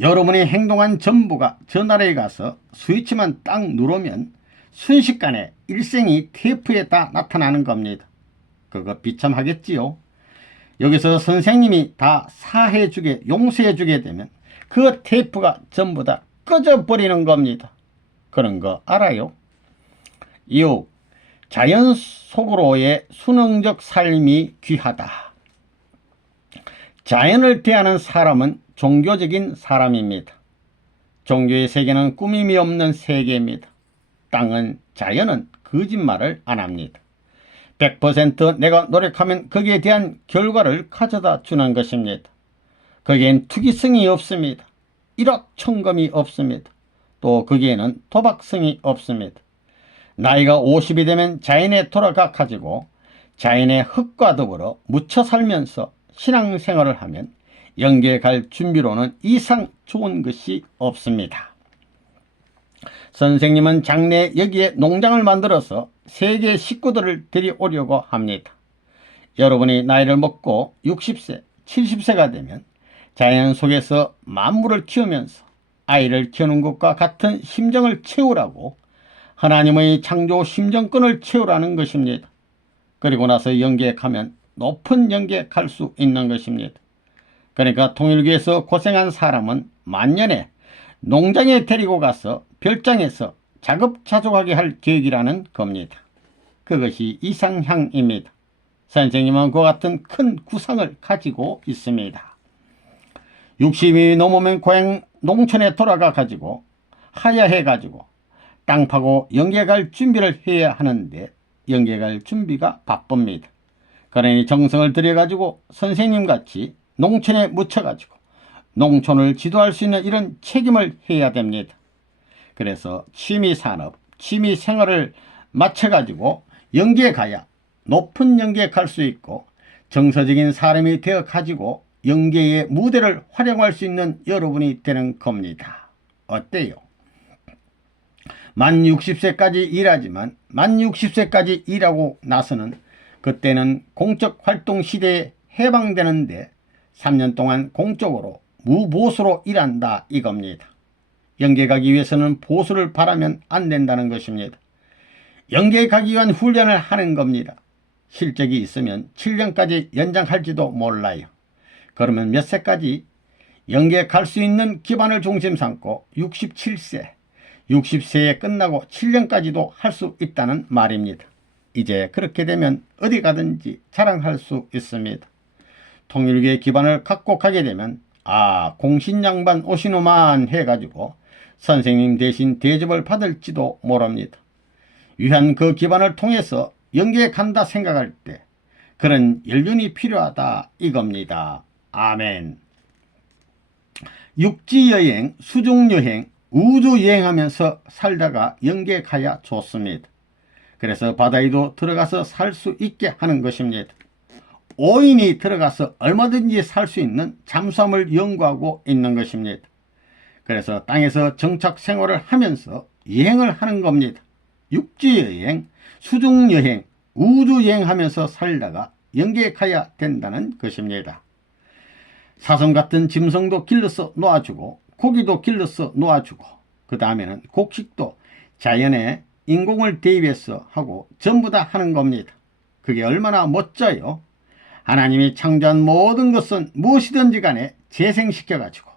여러분이 행동한 전부가 저 나라에 가서 스위치만 딱 누르면 순식간에 일생이 테이프에 다 나타나는 겁니다. 그거 비참하겠지요. 여기서 선생님이 다 사해주게 용서해주게 되면 그 테이프가 전부 다 꺼져버리는 겁니다. 그런 거 알아요? 6. 자연 속으로의 순응적 삶이 귀하다. 자연을 대하는 사람은 종교적인 사람입니다. 종교의 세계는 꾸밈이 없는 세계입니다. 땅은, 자연은 거짓말을 안 합니다. 100% 내가 노력하면 거기에 대한 결과를 가져다 주는 것입니다. 거기엔 투기성이 없습니다. 일확천금이 없습니다. 또 거기에는 도박성이 없습니다. 나이가 50이 되면 자연에 돌아가 가지고 자연의 흙과 더불어 묻혀 살면서 신앙생활을 하면 영계에 갈 준비로는 이상 좋은 것이 없습니다. 선생님은 장래에 여기에 농장을 만들어서 세계 식구들을 데려오려고 합니다. 여러분이 나이를 먹고 60세, 70세가 되면 자연 속에서 만물을 키우면서 아이를 키우는 것과 같은 심정을 채우라고 하나님의 창조 심정권을 채우라는 것입니다. 그리고 나서 영계에 가면 높은 영계에 갈 수 있는 것입니다. 그러니까 통일교에서 고생한 사람은 만년에 농장에 데리고 가서 별장에서 자급자족하게 할 계획이라는 겁니다. 그것이 이상향입니다. 선생님은 그와 같은 큰 구상을 가지고 있습니다. 60이 넘으면 고향 농촌에 돌아가 가지고 하야해 가지고 땅 파고 영계 갈 준비를 해야 하는데 영계 갈 준비가 바쁩니다. 그러니 정성을 들여 가지고 선생님같이 농촌에 묻혀 가지고 농촌을 지도할 수 있는 이런 책임을 해야 됩니다. 그래서 취미산업, 취미생활을 맞춰 가지고 영계에 가야 높은 영계에 갈 수 있고 정서적인 사람이 되어 가지고 영계의 무대를 활용할 수 있는 여러분이 되는 겁니다. 어때요? 만 60세까지 일하지만 만 60세까지 일하고 나서는 그때는 공적 활동 시대에 해방되는데 3년 동안 공적으로 무보수로 일한다 이겁니다. 영계 가기 위해서는 보수를 바라면 안 된다는 것입니다. 영계에 가기 위한 훈련을 하는 겁니다. 실적이 있으면 7년까지 연장할지도 몰라요. 그러면 몇 세까지 영계에 갈 수 있는 기반을 중심 삼고 67세, 60세에 끝나고 7년까지도 할 수 있다는 말입니다. 이제 그렇게 되면 어디 가든지 자랑할 수 있습니다. 통일교의 기반을 갖고 가게 되면 공신양반 오시노만 해가지고 선생님 대신 대접을 받을지도 모릅니다. 위한 그 기반을 통해서 영계에 간다 생각할 때 그런 연륜이 필요하다 이겁니다. 아멘. 육지여행, 수중여행, 우주여행하면서 살다가 영계에 가야 좋습니다. 그래서 바다에도 들어가서 살 수 있게 하는 것입니다. 5인이 들어가서 얼마든지 살 수 있는 잠수함을 연구하고 있는 것입니다. 그래서 땅에서 정착 생활을 하면서 여행을 하는 겁니다. 육지여행, 수중여행, 우주여행하면서 살다가 영계에 가야 된다는 것입니다. 사슴 같은 짐승도 길러서 놓아주고 고기도 길러서 놓아주고 그 다음에는 곡식도 자연에 인공을 대입해서 하고 전부 다 하는 겁니다. 그게 얼마나 멋져요. 하나님이 창조한 모든 것은 무엇이든지 간에 재생시켜 가지고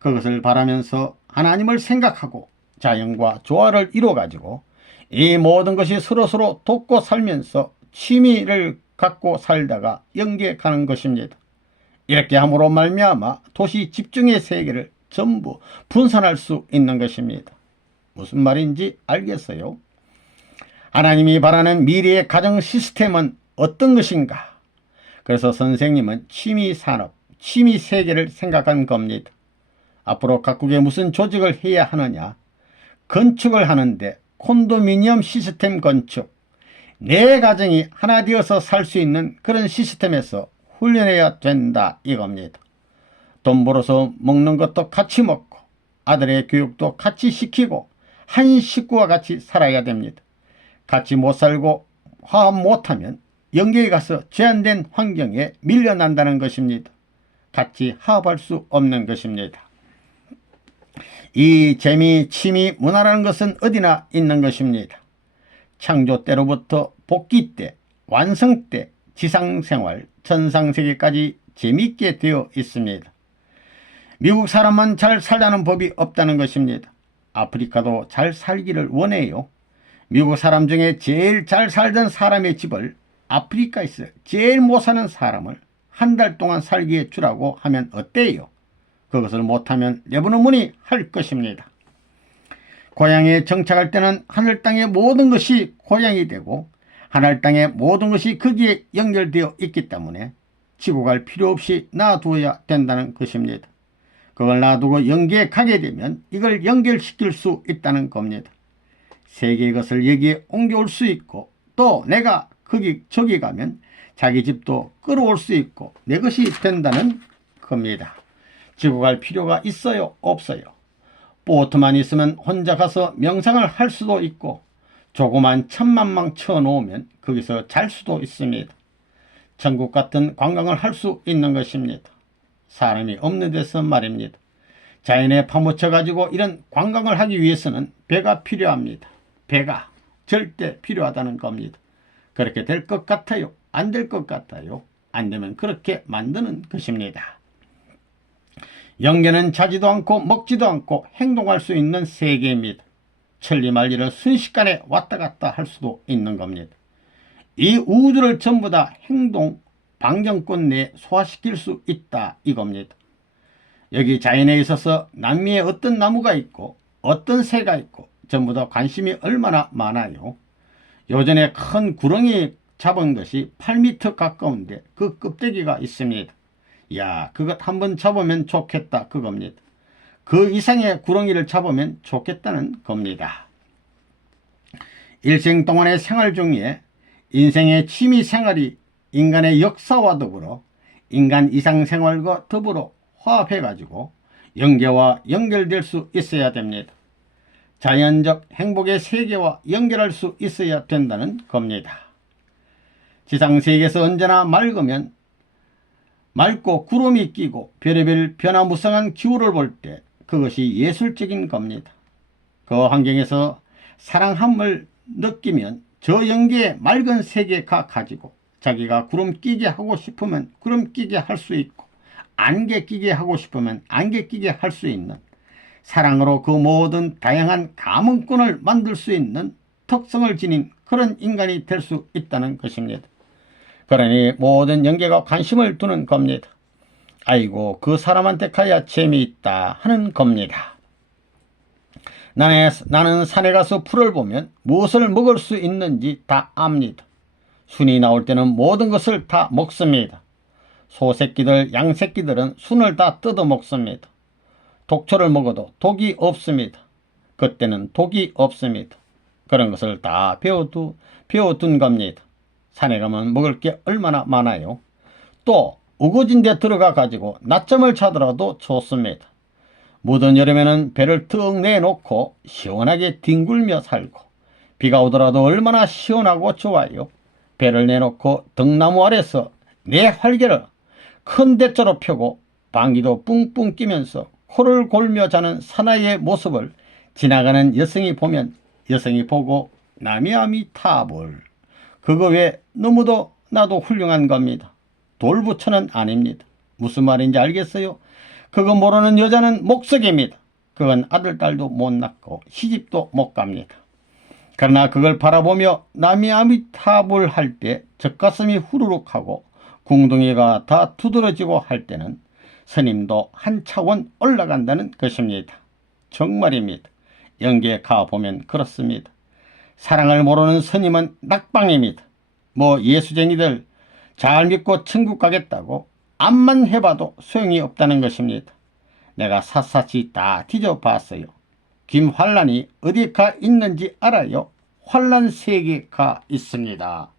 그것을 바라면서 하나님을 생각하고 자연과 조화를 이루어 가지고 이 모든 것이 서로서로 돕고 살면서 취미를 갖고 살다가 영계에 가는 것입니다. 이렇게 함으로 말미암아 도시 집중의 세계를 전부 분산할 수 있는 것입니다. 무슨 말인지 알겠어요? 하나님이 바라는 미래의 가정 시스템은 어떤 것인가? 그래서 선생님은 취미산업, 취미세계를 생각한 겁니다. 앞으로 각국에 무슨 조직을 해야 하느냐? 건축을 하는데 콘도미니엄 시스템 건축, 내 가정이 하나 되어서 살 수 있는 그런 시스템에서 훈련해야 된다 이겁니다. 돈 벌어서 먹는 것도 같이 먹고 아들의 교육도 같이 시키고 한 식구와 같이 살아야 됩니다. 같이 못 살고 화합 못하면 영계에 가서 제한된 환경에 밀려난다는 것입니다. 같이 화합할 수 없는 것입니다. 이 재미, 취미, 문화라는 것은 어디나 있는 것입니다. 창조 때로부터 복귀 때, 완성 때, 지상생활, 천상세계까지 재미있게 되어 있습니다. 미국 사람만 잘 살라는 법이 없다는 것입니다. 아프리카도 잘 살기를 원해요. 미국 사람 중에 제일 잘 살던 사람의 집을 아프리카에서 제일 못 사는 사람을 한 달 동안 살게 주라고 하면 어때요? 그것을 못하면 내버려무니 할 것입니다. 고향에 정착할 때는 하늘 땅의 모든 것이 고향이 되고 하늘 땅의 모든 것이 거기에 연결되어 있기 때문에 지고 갈 필요 없이 놔두어야 된다는 것입니다. 그걸 놔두고 영계에 가게 되면 이걸 연결시킬 수 있다는 겁니다. 세계의 것을 여기에 옮겨올 수 있고 또 내가 저기 가면 자기 집도 끌어올 수 있고 내 것이 된다는 겁니다. 지고 갈 필요가 있어요? 없어요? 보트만 있으면 혼자 가서 명상을 할 수도 있고 조그만 천만망 쳐놓으면 거기서 잘 수도 있습니다. 천국 같은 관광을 할 수 있는 것입니다. 사람이 없는 데서 말입니다. 자연에 파묻혀 가지고 이런 관광을 하기 위해서는 배가 필요합니다. 배가 절대 필요하다는 겁니다. 그렇게 될 것 같아요? 안 될 것 같아요? 안 되면 그렇게 만드는 것입니다. 영계는 자지도 않고 먹지도 않고 행동할 수 있는 세계입니다. 천리만리를 순식간에 왔다 갔다 할 수도 있는 겁니다. 이 우주를 전부 다 행동 반경권 내에 소화시킬 수 있다 이겁니다. 여기 자연에 있어서 남미에 어떤 나무가 있고 어떤 새가 있고 전부 다 관심이 얼마나 많아요. 요전에 큰 구렁이 잡은 것이 8m 가까운데 그 껍데기가 있습니다. 야, 그것 한번 잡으면 좋겠다 그겁니다. 그 이상의 구렁이를 잡으면 좋겠다는 겁니다. 일생 동안의 생활 중에 인생의 취미생활이 인간의 역사와 더불어 인간 이상생활과 더불어 화합해가지고 영계와 연결될 수 있어야 됩니다. 자연적 행복의 세계와 연결할 수 있어야 된다는 겁니다. 지상세계에서 언제나 맑고 구름이 끼고 별의별 변화무쌍한 기후를 볼 때 그것이 예술적인 겁니다. 그 환경에서 사랑함을 느끼면 저 연계의 맑은 세계가 가지고 자기가 구름 끼게 하고 싶으면 구름 끼게 할 수 있고 안개 끼게 하고 싶으면 안개 끼게 할 수 있는 사랑으로 그 모든 다양한 감흥권을 만들 수 있는 특성을 지닌 그런 인간이 될 수 있다는 것입니다. 그러니 모든 연계가 관심을 두는 겁니다. 아이고 그 사람한테 가야 재미있다 하는 겁니다. 나는 산에 가서 풀을 보면 무엇을 먹을 수 있는지 다 압니다. 순이 나올 때는 모든 것을 다 먹습니다. 소새끼들, 양새끼들은 순을 다 뜯어 먹습니다. 독초를 먹어도 독이 없습니다. 그때는 독이 없습니다. 그런 것을 다 배워둔 겁니다. 산에 가면 먹을 게 얼마나 많아요. 또 우거진 데 들어가 가지고 낮잠을 자더라도 좋습니다. 무더운 여름에는 배를 턱 내놓고 시원하게 뒹굴며 살고 비가 오더라도 얼마나 시원하고 좋아요. 배를 내놓고 등나무 아래서 내 활개를 큰 대자로 펴고 방귀도 뿡뿡 끼면서 코를 골며 자는 사나이의 모습을 지나가는 여성이 보면 여성이 보고 나미아미타불 그거 왜 너무도 나도 훌륭한 겁니다. 돌부처는 아닙니다. 무슨 말인지 알겠어요? 그거 모르는 여자는 목석입니다. 그건 아들 딸도 못 낳고 시집도 못 갑니다. 그러나 그걸 바라보며 나미아미타불 할 때 젖가슴이 후루룩하고 궁둥이가 다 두드러지고 할 때는 스님도 한 차원 올라간다는 것입니다. 정말입니다. 영계에 가보면 그렇습니다. 사랑을 모르는 스님은 낙방입니다. 뭐 예수쟁이들 잘 믿고 천국 가겠다고 암만 해봐도 소용이 없다는 것입니다. 내가 샅샅이 다 뒤져봤어요. 김환란이 어디 가 있는지 알아요? 환란 세계가 있습니다.